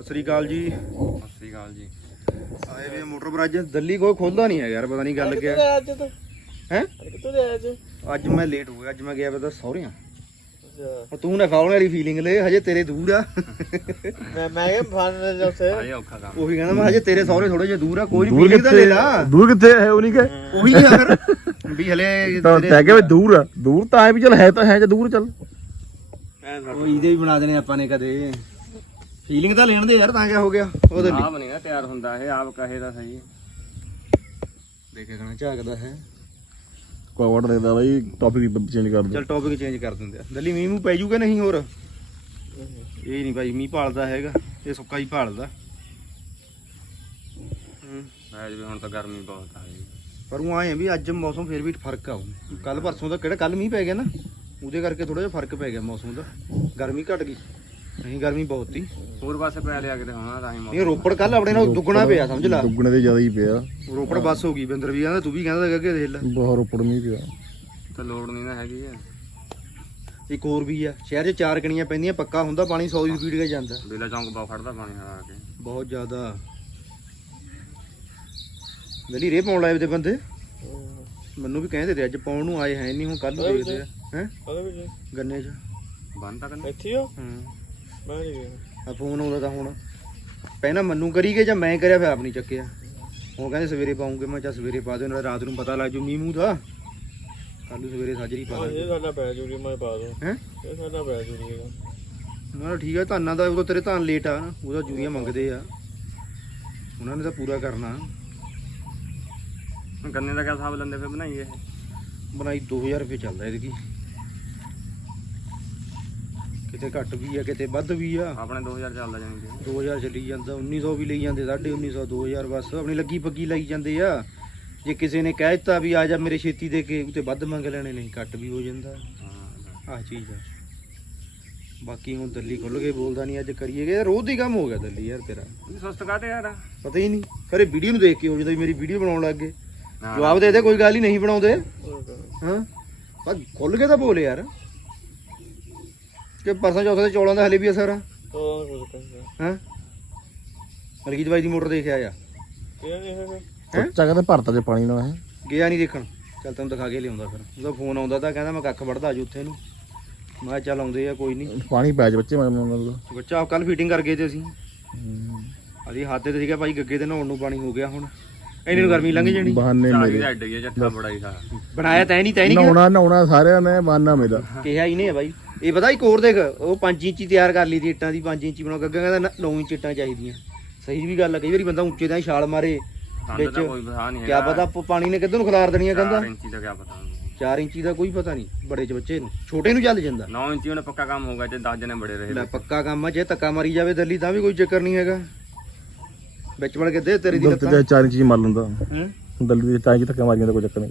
ਸਤਿ ਸ੍ਰੀ ਅਕਾਲ ਜੀ। ਸਤਿ ਸ਼੍ਰੀ ਅਕਾਲ ਜੀ। ਆਏ ਵੇ ਮੋਟਰ ਪਰ ਅੱਜ ਦਿੱਲੀ ਕੋਈ ਖੋਲਦਾ ਨਹੀਂ ਹੈ ਯਾਰ ਪਤਾ ਨਹੀਂ ਗੱਲ ਕਿਆ। ਅੱਜ ਤੂੰ? ਹੈ? ਕਿੱਥੋਂ ਗਿਆ ਅੱਜ? ਅੱਜ ਮੈਂ ਲੇਟ ਹੋ ਗਿਆ ਅੱਜ ਮੈਂ ਗਿਆ ਪਤਾ ਸਹੁਰਿਆਂ। ਅੱਛਾ। ਤੂੰ ਨਾ ਖਾਉਣ ਵਾਲੀ ਫੀਲਿੰਗ ਲੈ ਹਜੇ ਤੇਰੇ ਦੂਰ ਆ। ਮੈਂ ਮੈਂ ਕਿਹਾ ਫਾਨ ਦੇ ਉੱਥੇ। ਆਏ ਔਖਾ ਕੰਮ। ਉਹੀ ਕਹਿੰਦਾ ਮੈਂ ਹਜੇ ਤੇਰੇ ਸਹੁਰੇ ਥੋੜੇ ਜਿਹਾ ਦੂਰ ਆ ਕੋਈ ਨਹੀਂ ਫੀਲਿੰਗ ਤਾਂ ਲੈ ਲਾ। ਦੂਰ ਕਿੱਥੇ ਹੈ ਉਹ ਨਹੀਂ ਕਿ ਉਹੀ ਆ ਫਿਰ। ਵੀ ਹਲੇ ਤਾਂ ਤੇਰੇ- ਕਹਿ ਕੇ ਵੀ ਦੂਰ ਆ। ਦੂਰ ਤਾਂ ਹੈ ਵੀ ਚਲ ਹੈ ਤਾਂ ਹੈ ਜੇ ਦੂਰ ਚੱਲ। ਉਹ ਇਹਦੇ ਵੀ ਬਣਾ ਦੇਣੇ ਆਪਾਂ ਨੇ ਕਦੇ। ਫੀਲਿੰਗ ਤਾਂ ਲੈਣ ਦੇ ਯਾਰ ਤਾਂ ਕਿਆ ਹੋ ਗਿਆ? ਉਹ ਦਿੱਲੀ ਆਪ ਨਹੀਂ ਨਾ ਤਿਆਰ ਹੁੰਦਾ ਇਹ ਆਪ ਕਹੇ ਦਾ ਸਹੀ ਦੇਖੇ ਕਣਾ ਝਾਕਦਾ ਹੈ। ਕੋਈ ਵਾਟ ਲੱਗਦਾ ਬਾਈ ਟੌਪਿਕ ਚੇਂਜ ਕਰ ਦੇ ਚਲ ਟੌਪਿਕ ਚੇਂਜ ਕਰ ਦਿੰਦੇ ਆ। ਦਿੱਲੀ ਮੀਂਹ ਮੂੰਹ ਪੈ ਜੂਗਾ ਨਹੀਂ ਹੋਰ? ਇਹ ਨਹੀਂ ਭਾਈ ਮੀਂਹ ਭਾਲਦਾ ਹੈਗਾ। ਇਹ ਸੁੱਕਾ ਹੀ ਭਾਲਦਾ। ਹੂੰ। ਐਜ ਵੀ ਹੁਣ ਤਾਂ ਗਰਮੀ ਬਹੁਤ ਆ ਜੀ ਪਰ ਉਹ ਆਏ ਵੀ ਅੱਜ ਮੌਸਮ ਫਿਰ ਵੀ ਫ਼ਰਕ ਆ ਕੱਲ ਪਰਸੋਂ ਦਾ ਕਿਹੜਾ ਕੱਲ ਮੀਂਹ ਪੈ ਗਿਆ ਨਾ। ਉਹਦੇ ਕਰਕੇ ਥੋੜਾ ਜਿਹਾ ਫ਼ਰਕ ਪੈ ਗਿਆ ਮੌਸਮ ਦਾ। ਗਰਮੀ ਘਟ ਗਈ। ਨਹੀਂ ਗਰਮੀ ਬਹੁਤ ਸੀ। ਹੋਰ ਪਾਸੇ ਪੈ ਲਿਆ ਕਿਤੇ ਹੋਣਾ ਤਾਂ ਹੀ ਨਹੀਂ ਰੋਪੜ ਕੱਲ ਆਪਣੇ ਨਾਲ ਦੁੱਗਣਾ ਪਿਆ ਸਮਝ ਲਾ। ਦੁੱਗਣੇ ਤੇ ਜ਼ਿਆਦਾ ਹੀ ਪਿਆ। ਰੋਪੜ ਬੱਸ ਹੋ ਗਈ ਬਿੰਦਰ ਵੀ ਕਹਿੰਦਾ ਤੂੰ ਵੀ ਕਹਿੰਦਾ ਕਿ ਦੇਖ ਲੈ। ਬਹੁਤ ਰੋਪੜ ਨਹੀਂ ਪਿਆ। ਤਾਂ ਲੋੜ ਨਹੀਂ ਨਾ ਹੈਗੀ ਆ। ਇੱਕ ਹੋਰ ਵੀ ਆ ਸ਼ਹਿਰ 'ਚ ਚਾਰ ਕਣੀਆਂ ਪੈਂਦੀਆਂ ਪੱਕਾ ਹੁੰਦਾ ਪਾਣੀ 100 ਦੀ ਸਪੀਡ 'ਤੇ ਜਾਂਦਾ। ਬੇਲਾ ਚੌਂਕ ਬਹੁਤ ਫੜਦਾ ਪਾਣੀ ਹਰਾ ਕੇ। ਬਹੁਤ ਜ਼ਿਆਦਾ। ਦਲੀ ਰੇ ਪਾਉਣ ਲਾਏ ਤੇ ਬੰਦੇ? ਮੈਨੂੰ ਵੀ ਕਹਿੰਦੇ ਤੇ ਅੱਜ ਪਾਉਣ ਨੂੰ ਆਏ ਹੈ ਨਹੀਂ ਹੁਣ ਕੱਲ ਨੂੰ ਦੇਖਦੇ ਆ। ਹੈ? ਗੰਨੇ 'ਚ। ਬੰਦ ਤਾਂ ਕਰਨਾ ਇੱਥੇ ਹੋ? ਹਾਂ। ਮੈਂ ਨਹੀਂ ਗਿਆ ਆ ਫੋਨ ਆਉਂਦਾ ਤਾਂ ਹੁਣ। ਪਹਿਲਾਂ ਮੰਨੂ ਕਰੀਗੇ ਜਾਂ ਮੈਂ ਕਰਿਆ ਫਿਰ ਆਪਣੀ ਚੱਕਿਆ। ਹੁਣ ਕਹਿੰਦੇ ਸਵੇਰੇ ਪਾਉਂਗੇ ਮੈਂ ਚਾ ਸਵੇਰੇ ਪਾ ਦੇ ਨਾਲੇ ਰਾਤ ਨੂੰ ਪਤਾ ਲੱਗ ਜੂ ਮੀਂਹ ਮੂੰਹ ਦਾ। ਕੱਲ ਨੂੰ ਸਵੇਰੇ ਸਾਜਰੀ ਪਾ ਆਹ ਦੇ ਇਹ ਸਾਡਾ ਪੈ ਜੂਰੀ ਮੈਂ ਪਾ ਦੂੰ। ਹੈ? ਇਹ ਸਾਡਾ ਪੈ ਜੂਰੀ ਹੈਗਾ ਨਾ ਠੀਕ ਹੈ ਧਾਨਾਂ ਦਾ ਉਦੋਂ ਤੇਰੇ ਧਾਨ ਲੇਟ ਆ ਨਾ ਉਹਦਾ ਜੂਰੀਆਂ ਮੰਗਦੇ ਆ। ਉਹਨਾਂ ਨੇ ਤਾਂ ਪੂਰਾ ਕਰਨਾ। ਗੰਨੇ ਦਾ ਕਿਆ ਹਿਸਾਬ ਲੈਂਦੇ ਫਿਰ ਬਣਾਈਏ ਬਣਾਈ 2000 ਰੁਪਏ ਚੱਲਦਾ ਇਹਦੇ ਕੀ। ਕਿਤੇ ਘੱਟ ਵੀ ਆ ਕਿਤੇ ਵੱਧ ਵੀ ਆ। ਆਪਣੇ 2000 ਚੱਲਦਾ ਜਾਣੀ ਕਿ। 2000 ਚੱਲੀ ਜਾਂਦਾ 1900 ਵੀ ਲਈ ਜਾਂਦੇ 1950 2000 ਬਸ ਆਪਣੀ ਲੱਗੀ ਪੱਕੀ ਲਾਈ ਜਾਂਦੇ ਆ। ਜੇ ਕਿਸੇ ਨੇ ਕਹਿ ਦਿੱਤਾ ਵੀ ਆ ਜਾ ਮੇਰੇ ਛੇਤੀ ਦੇ ਕੇ ਉਤੇ ਵੱਧ ਮੰਗ ਲੈਣੇ ਨਹੀਂ ਘੱਟ ਵੀ ਹੋ ਜਾਂਦਾ। ਹਾਂ ਆਹ ਚੀਜ਼ ਆ। ਬਾਕੀ ਹੁਣ ਦਿੱਲੀ ਖੁੱਲ ਕੇ ਬੋਲਦਾ ਨਹੀਂ ਅੱਜ ਕਰੀਏ ਕਿ ਰੋਜ਼ ਦੀ ਕੰਮ ਹੋ ਗਿਆ ਦਿੱਲੀ ਯਾਰ ਤੇਰਾ। ਸੁਸਤ ਕਾਤੇ ਯਾਰ ਪਤਾ ਹੀ ਨਹੀਂ ਖਰੇ ਵੀਡੀਓ ਨੂੰ ਦੇਖ ਕੇ ਹੋ ਜਾਂਦਾ ਮੇਰੀ ਵੀਡੀਓ ਬਣਾਉਣ ਲੱਗ ਗਏ। ਜਵਾਬ ਦੇ ਦੇ ਕੋਈ ਗੱਲ ਹੀ ਨਹੀਂ ਬਣਾਉਂਦੇ। ਹਾਂ? ਪਰ ਖੁੱਲ ਕੇ ਤਾਂ ਬੋਲ ਯਾਰ। ਕਿ ਪਰਸੋਂ ਚੌਥੇ ਦੇ ਚੌਲਾਂ ਦਾ ਹਲੇ ਵੀ ਅਸਰ ਆ? ਉਹ ਹਾਂ? ਮਲਕੀਤ ਬਾਈ ਦੀ ਮੋਟਰ ਦੇਖਿਆ ਆ ਕਿਹਾ ਨਹੀਂ ਹੈਗਾ ਹੈਂ? ਸੱਚਾ ਕਹਿੰਦੇ ਭਰਤਾ ਚ ਪਾਣੀ ਨਾਲ ਹੈ? ਗਿਆ ਨਹੀਂ ਦੇਖਣ। ਚੱਲ ਤੈਨੂੰ ਦਿਖਾ ਕੇ ਲਿਆਉਂਦਾ ਫਿਰ। ਉਹਦਾ ਫੋਨ ਆਉਂਦਾ ਤਾਂ ਕਹਿੰਦਾ ਮੈਂ ਕੱਖ ਵੜਦਾ ਜੂ ਉੱਥੇ ਨੂੰ। ਮੈਂ ਕਿਹਾ ਚੱਲ ਆਉਂਦੇ ਆ ਕੋਈ ਨਹੀਂ ਪਾਣੀ ਪੈ ਜਾ ਬੱਚੇ ਮੈਂ ਮਤਲਬ ਬੱਚਾ ਕੱਲ ਫੀਟਿੰਗ ਕਰ ਗਏ ਤੇ ਅਸੀਂ। ਅਸੀਂ ਹੱਥ ਤੇ ਸੀਗਾ ਭਾਈ ਗੱਗੇ ਤੇ ਨਹਾਉਣ ਨੂੰ ਪਾਣੀ ਹੋ ਗਿਆ ਹੁਣ। ਇੰਨੀ ਨੂੰ ਗਰਮੀ ਲੰਘ ਜਾਣੀ। ਬਹਾਨੇ ਮੇਰੇ। ਦਾ ਅੱਡ ਗਿਆ ਜੱਠਾ ਬੜਾ ਹੀ ਸਾਰਾ ਬਣਾਇਆ ਤੈ ਨਹੀਂ ਤੈ ਨਹੀਂ ਨਹਾਉਣਾ ਨਹਾਉਣਾ ਸਾਰਿਆਂ ਨੇ ਬਹਾਨਾ ਮੇਰਾ। ਕਿਹਾ ਹੀ ਨੇ ਬਾਈ। ਇਹ ਪਤਾ ਇੱਕ ਹੋਰ ਦੇਖ ਉਹ 5 ਇੰਚੀ ਤਿਆਰ ਕਰ ਲਈ ਦੀ ਇੱਟਾਂ ਦੀ 5 ਇੰਚੀ ਬਣਾ ਗੱਗਾ ਕਹਿੰਦਾ 9 ਇੰਚ ਇੱਟਾਂ ਚਾਹੀਦੀਆਂ। ਸਹੀ ਵੀ ਗੱਲ ਆ ਕਈ ਵਾਰੀ ਬੰਦਾ ਉੱਚੇ ਦਾ ਛਾਲ ਮਾਰੇ ਵਿੱਚ ਦਾ ਕੋਈ ਬਹਾ ਨਹੀਂ ਕਿਆ ਪਤਾ ਪਾਣੀ ਨੇ ਕਿੱਧਰ ਨੂੰ ਖਿਲਾਰ ਦੇਣੀਆਂ ਕਹਿੰਦਾ। 4 ਇੰਚੀ ਦਾ ਕਿਆ ਪਤਾ 4 ਇੰਚੀ ਦਾ ਕੋਈ ਪਤਾ ਨਹੀਂ ਬੜੇ ਚ ਬੱਚੇ ਨੂੰ ਛੋਟੇ ਨੂੰ ਚੱਲ ਜਾਂਦਾ। 9 ਇੰਚੀ ਉਹਨੇ ਪੱਕਾ ਕੰਮ ਹੋਊਗਾ ਜੇ 10 ਜਣੇ ਬੜੇ ਰਹੇ ਲੈ ਪੱਕਾ ਕੰਮ ਆ ਜੇ ਧੱਕਾ ਮਾਰੀ ਜਾਵੇ ਦਿੱਲੀ ਤਾਂ ਵੀ ਕੋਈ ਚੱਕਰ ਨਹੀਂ ਹੈਗਾ। ਵਿੱਚ ਵੜ ਕੇ ਦੇ ਤੇਰੀ ਦੀ ਲੱਤਾਂ? ਦੇ ਚਾਰ ਇੰਚੀ ਮਾਰ ਲੈਂਦਾ ਹੈਂ? ਦਲਤ ਦੇ ਚਾਰ ਇੰਚੀ ਧੱਕਾ ਮਾਰ ਜਾਂਦਾ ਕੋਈ ਚੱਕਰ ਨਹੀਂ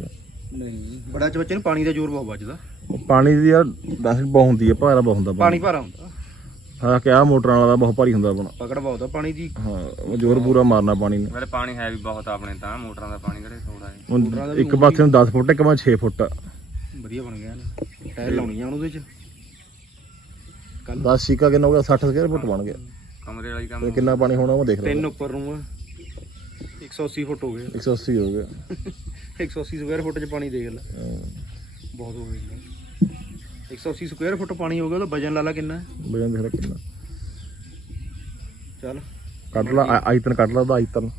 ਨਹੀਂ ਬੜਾ ਚ ਬੱਚੇ ਨੂੰ ਪਾਣੀ ਦਾ ਜ਼ੋਰ ਬਹੁਤ ਵੱਜਦਾ। ਪਾਣੀ ਦੀ ਯਾਰ ਦਸ ਬਹੁਤ ਹੁੰਦੀ ਹੈ ਭਾਰਾ ਬਹੁਤ ਹੁੰਦਾ ਪਾਣੀ ਭਾਰਾ ਹੁੰਦਾ। ਹਾਂ ਕਿਹਾ ਮੋਟਰਾਂ ਵਾਲਾ ਬਹੁਤ ਭਾਰੀ ਹੁੰਦਾ ਆਪਣਾ। ਪਕੜ ਬਹੁਤ ਆ ਪਾਣੀ ਦੀ। ਹਾਂ ਉਹ ਜ਼ੋਰ ਪੂਰਾ ਮਾਰਨਾ ਪਾਣੀ ਨੇ। ਮੇਰੇ ਪਾਣੀ ਹੈ ਵੀ ਬਹੁਤ ਆ ਆਪਣੇ ਤਾਂ ਮੋਟਰਾਂ ਦਾ ਪਾਣੀ ਕਿਹੜੇ ਥੋੜਾ ਹੈ। ਹੁਣ ਇੱਕ ਪਾਸੇ ਨੂੰ 10 ਫੁੱਟ ਇੱਕ ਪਾਸੇ 6 ਫੁੱਟ। ਵਧੀਆ ਬਣ ਗਿਆ ਨਾ। ਟਾਇਰ ਲਾਉਣੀ ਆ ਉਹਦੇ ਚ। 10 ਸੀਕਾ ਕਿੰਨਾ ਹੋ ਗਿਆ? 60 ਸਕੁਅਰ ਫੁੱਟ ਬਣ ਗਿਆ। ਕਮਰੇ ਵਾਲੀ ਕੰਮ ਤੇ ਕਿੰਨਾ ਪਾਣੀ ਹੋਣਾ ਉਹ ਦੇਖ ਤਿੰਨ ਲਓ ਉੱਪਰ ਨੂੰ ਆ। 180 ਫੁੱਟ ਹੋ ਗਏ 180 ਹੋ ਗਿਆ। 180 ਸਕੁਅਰ ਫੁੱਟ ਚ ਪਾਣੀ ਦੇਖ ਲੈ। ਬਹੁਤ ਹੋ ਗਿਆ। 180 ਸਕੁਅਰ ਫੁੱਟ ਪਾਣੀ ਹੋ ਗਿਆ ਉਹਦਾ ਵਜਨ ਲਾ ਲਾ ਕਿੰਨਾ? ਹੈ? ਵਜਨ ਦੇਖ ਲੈ ਕਿੰਨਾ। ਚੱਲ। ਕੱਢ ਲਾ ਆ- ਆਇਤਨ ਕੱਢ ਲਾ ਉਹਦਾ ਆਇਤਨ।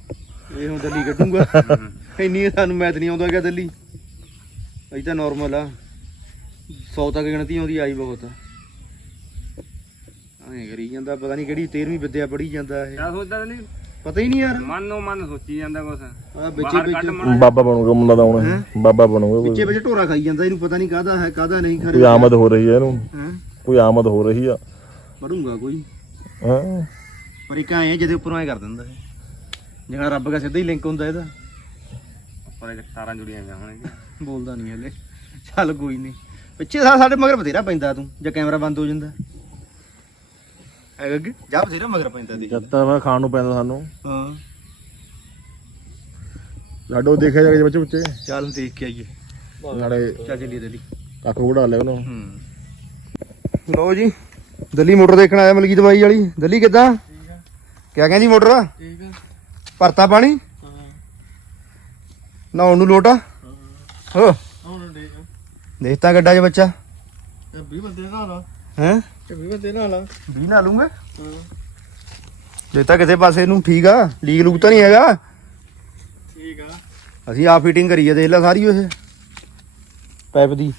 ਇਹ ਹੁਣ ਦਿੱਲੀ ਕੱਢੂੰਗਾ। ਇੰਨੀ ਸਾਨੂੰ ਮੈਥ ਨਹੀਂ ਆਉਂਦਾ ਗਿਆ ਦਿੱਲੀ। ਅਈ ਤਾਂ ਨਾਰਮਲ ਆ। 100 ਤੱਕ ਗਿਣਤੀ ਆਉਂਦੀ ਆਈ ਬਹੁਤ। ਆ ਐਂ ਕਰੀ ਜਾਂਦਾ ਪਤਾ ਨਹੀਂ ਕਿਹੜੀ 13ਵੀਂ ਵਿਦਿਆ ਪੜ੍ਹੀ ਜਾਂਦਾ ਇਹ। ਕਿਆ ਸੋਚਦਾ ਨਹੀਂ ਪਤਾ ਹੀ ਨਹੀਂ ਯਾਰ। ਮਨ ਨੂੰ ਮਨ ਸੋਚੀ ਜਾਂਦਾ ਕੁਛ। ਆ ਵਿੱਚ ਬਾਹਰ ਵਿੱਚ ਕੱਢ ਮਨ ਬਾਬਾ ਬਣੂਗਾ ਮੁੰਡਾ ਦਾ ਹੁਣ। ਬਾਬਾ ਬਣੂਗਾ ਵਿੱਚੇ ਕੋਈ। ਵਿੱਚ ਢੋਰਾ ਖਾਈ ਜਾਂਦਾ ਇਹਨੂੰ ਪਤਾ ਨਹੀਂ ਕਾਹਦਾ ਹੈ ਕਾਹਦਾ ਨਹੀਂ ਕੋਈ ਖਰੇ ਆਮਦ ਹੋ ਰਹੀ ਹੈ ਇਹਨੂੰ। ਹੈ? ਕੋਈ ਆਮਦ ਹੋ ਰਹੀ ਆ। ਪੜੂੰਗਾ ਕੋਈ। ਹਾਂ? ਪਰ ਇੱਕ ਐਂ ਜਿਹਦੇ ਉੱਪਰੋਂ ਐ ਕਰ ਦਿੰਦਾ ਹੈ ਜਿਹੜਾ ਰੱਬ ਦਾ ਸਿੱਧਾ ਹੀ ਲਿੰਕ ਹੁੰਦਾ ਇਹਦਾ। ਪਰ ਇਹ ਤਾਰਾਂ ਜੁੜੀਆਂ ਹੋਈਆਂ ਹੋਣਗੀਆਂ। ਬੋਲਦਾ ਨਹੀਂ ਹਲੇ। ਚੱਲ ਕੋਈ ਨਹੀਂ। ਪਿੱਛੇ ਸਾ ਸਾਡੇ ਮਗਰ ਬਥੇਰਾ ਪੈਂਦਾ ਤੂੰ ਜੇ ਕੈਮਰਾ ਬੰਦ ਹੋ ਜਾਂਦਾ। ਐ ਅੱਗੇ ਜਾ ਬਥੇਰਾ ਮਗਰ ਪੈਂਦਾ ਦੇ ਜਦ ਤੱਕ ਮੈਂ ਖਾਣ ਨੂੰ ਪੈਂਦਾ ਸਾਨੂੰ। ਹਾਂ। ਲਾਡੋ ਦੇਖਿਆ ਜਾ ਕੇ ਬੱਚੇ ਬੱਚੇ ਚੱਲ ਦੇਖ ਕੇ ਆਈਏ। ਨਾਲੇ ਚੱਲ ਚੱਲੀਏ ਦਿੱਲੀ। ਕੱਖ ਵੜਾ ਲਿਆ ਉਹਨੂੰ। ਹੂੰ। ਲੋ ਜੀ ਦਿੱਲੀ ਮੋਟਰ ਦੇਖਣ ਆਇਆ ਮਲਕੀਤ ਬਾਈ ਵਾਲੀ। ਦਿੱਲੀ ਕਿੱਦਾਂ? ਕਿਆ ਕਹਿੰਦੀ ਮੋਟਰ? ਠੀਕ ਆ। ਭਰਤਾ ਪਾਣੀ? ਹਾਂ। ਨਹਾਉਣ ਨੂੰ ਲੋਟ? ਹੋ। ਹੁਣ ਦੇਖਤਾ ਗੱਡਾ 'ਚ ਬੱਚਾ। ਇਹ 20 ਬੰਦੇ ਲਾ ਹੈ? ਇਹ 20 ਬੰਦੇ ਨਾਲ ਲਾ 20 ਨਾ ਲੂੰਗੇ ਹਾਂ ਦੇਖਤਾ ਕਿਸੇ ਪਾਸੇ ਨੂੰ ਠੀਕ ਆ? ਲੀਕ ਲੂਕ ਤਾਂ ਨਹੀਂ ਹੈਗਾ? ਠੀਕ ਆ। ਅਸੀਂ ਆਪ ਫਿਟਿੰਗ ਕਰੀ ਆ ਦੇਖ ਲੈ ਸਾਰੀ ਉਹ। ਪਾਈਪ ਦੀ।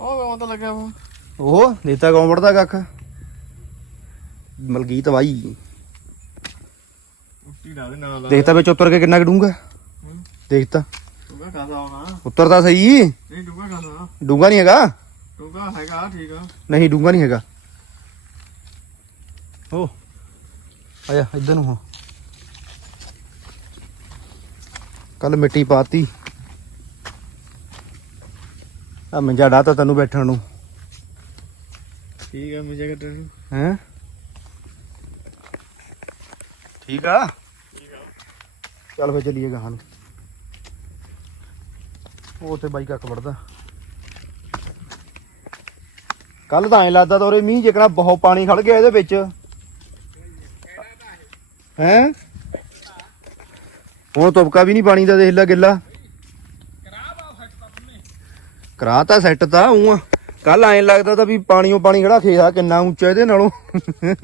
ਉਹ ਵੇ ਤਾਂ ਲੱਗਿਆ ਵਾ। ਉਹ ਦੇਤਾ ਕੌਣ ਵੜਦਾ ਕੱਖ? ਮਲਗੀਤ ਬਾਈ। ਉੱਟੀ ਲਾ ਦੇ ਨਾਲ ਲਾ ਦੇਖਤਾ ਵਿੱਚ ਉਤਰ ਕੇ ਕਿੰਨਾ ਡੂੰਗਾ ਦੇਖਤਾ ਡੂੰਗਾ ਖਾਸਾ ਹੋਣਾ। ਉੱਤਰਦਾ ਸਹੀ। ਨਹੀਂ ਡੂੰਗਾ ਖਾਸਾ ਡੂੰਗਾ ਨਹੀਂ ਹੈਗਾ? ਡੂੰਗਾ ਹੈਗਾ ਠੀਕ ਆ। ਨਹੀਂ ਡੂੰਗਾ ਨਹੀਂ ਹੈਗਾ। ਓ ਆਇਆ ਇੱਧਰ ਨੂੰ ਹੋ। ਕੱਲ ਮਿੱਟੀ ਪਾਤੀ। ਆ ਮੰਜਾ ਡਾਤਾ ਤੈਨੂੰ ਬੈਠਣ ਨੂੰ। ਠੀਕ ਆ ਮੁਝੇ ਕੱਟਣ ਨੂੰ। ਹੈ? ਠੀਕ ਆ? ਚੱਲ ਫੇ ਚੱਲੀਏ ਗਾਹਾਂ ਨੂੰ। ਉਹ ਤੇ ਬਾਈ ਕੱਖ ਵੜਦਾ ਕੱਲ ਤਾਂ ਐ ਲੱਗਦਾ ਤੋਰੇ ਮੀਂਹ ਜਿਕਣਾ ਬਹੁਤ ਪਾਣੀ ਖੜ ਗਿਆ ਇਹਦੇ ਵਿੱਚ। ਹੈ? ਹੁਣ ਤੁਪਕਾ ਵੀ ਨਹੀਂ ਪਾਣੀ ਦਾ ਦੇਖ ਲੈ ਗਿੱਲਾ। ਕਰਾ ਤਾਂ ਸੈੱਟ ਤਾਂ ਉਹ ਕੱਲ ਐ ਲੱਗਦਾ ਤਾਂ ਵੀ ਪਾਣੀੋਂ ਪਾਣੀ ਖੜਾ ਖੇਆ ਕਿੰਨਾ ਉੱਚਾ ਇਹਦੇ ਨਾਲੋਂ। ਦੇਖ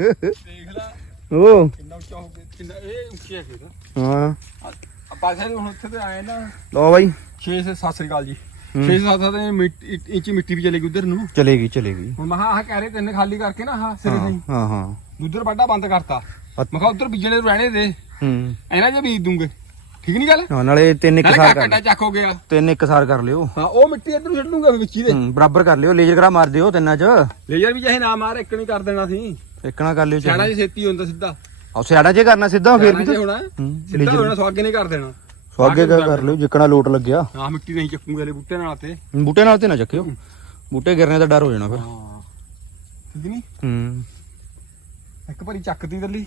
ਲੈ ਉਹ ਕਿੰਨਾ ਉੱਚਾ ਹੋ। ਗਿਆ ਕਿੰਨਾ ਇਹ ਉੱਚੀ ਹੈ ਖੇਤ ਹਾਂ ਆ ਪਾਸੇ ਹੁਣ ਉੱਥੇ ਤੇ ਆਏ ਨਾ। ਲਓ ਬਾਈ। 6 ਸੇ 7 ਸ੍ਰੀ ਅਕਾਲ ਜੀ। ਹੂੰ। 6 7 ਦੇ ਮਿੱਟੀ ਇੰਚ ਮਿੱਟੀ ਵੀ ਚਲੇਗੀ ਉਧਰ ਨੂੰ। ਚਲੇਗੀ ਚਲੇਗੀ। ਹੁਣ ਮਹਾ ਆਹ ਕਹਿ ਰਹੇ ਤਿੰਨ ਖਾਲੀ ਕਰਕੇ ਨਾ ਆਹ ਸਿਰੇ ਸਹੀ। ਹਾਂ ਹਾਂ। ਉਧਰ ਵੱਡਾ ਬੰਦ ਕਰਤਾ। ਮੈਂ ਕਿਹਾ ਉਧਰ ਬੀਜਣੇ ਨੂੰ ਰਹਿਣੇ ਦੇ। ਹੂੰ। ਇਹਨਾਂ ਜੇ ਬੀਜ ਦੂੰਗੇ। ਠੀਕ ਨਹੀਂ ਗੱਲ? ਹਾਂ, ਨਾਲੇ ਤਿੰਨ ਇੱਕ ਸਾਰ ਕਰ ਚੱਕ ਹੋ ਗਿਆ। ਤਿੰਨ ਇੱਕ ਸਾਰ ਕਰ ਲਿਓ। ਹਾਂ ਉਹ ਮਿੱਟੀ ਇੱਧਰ ਨੂੰ ਛੱਡ ਦੂੰਗਾ ਵਿੱਚ ਹੀ ਦੇ। ਬਰਾਬਰ ਕਰ ਲਿਓ। ਲੇਜ਼ਰ ਕਰਾ ਮਾਰ ਦਿਓ ਤਿੰਨਾਂ ਚ। ਲੇਜ਼ਰ ਵੀ ਚਾਹੇ ਨਾ ਮਾਰ ਇੱਕ ਨਹੀਂ ਕਰ ਦੇਣਾ ਸੀ। ਇੱਕਣਾ ਕਰ ਲਿਓ ਸਿਆਣਾ ਚਾਹੇ ਜੀ ਛੇਤੀ ਹੁੰਦਾ ਸਿੱਧਾ। ਉਹ ਸਿਆੜਾ ਜੇ ਕਰਨਾ ਸਿੱਧਾ ਫੇਰ ਵੀ ਹੋਣਾ। ਸਿੱਧਾ ਹੋਣਾ ਸਵਾਗੇ ਨਹੀਂ ਕਰ ਦੇਣਾ। ਸਵਾਗੇ ਦਾ ਕਰ ਲਿਓ ਜਿੱਕਣਾ ਲੋਟ ਲੱਗਿਆ। ਹਾਂ ਮਿੱਟੀ ਨਹੀਂ ਚੱਕੂਗੇ ਵਾਲੇ ਬੂਟੇ ਨਾਲ ਤੇ। ਬੂਟੇ ਨਾਲ ਤੇ ਨਾ ਚੱਕਿਓ। ਬੂਟੇ ਗਿਰਨੇ ਦਾ ਡਰ ਹੋ ਜਾਣਾ ਫਿਰ। ਹਾਂ। ਠੀਕ ਨਹੀਂ ਹੂੰ। ਇੱਕ ਭਰੀ ਚੱਕਦੀ ਗੱਲੀ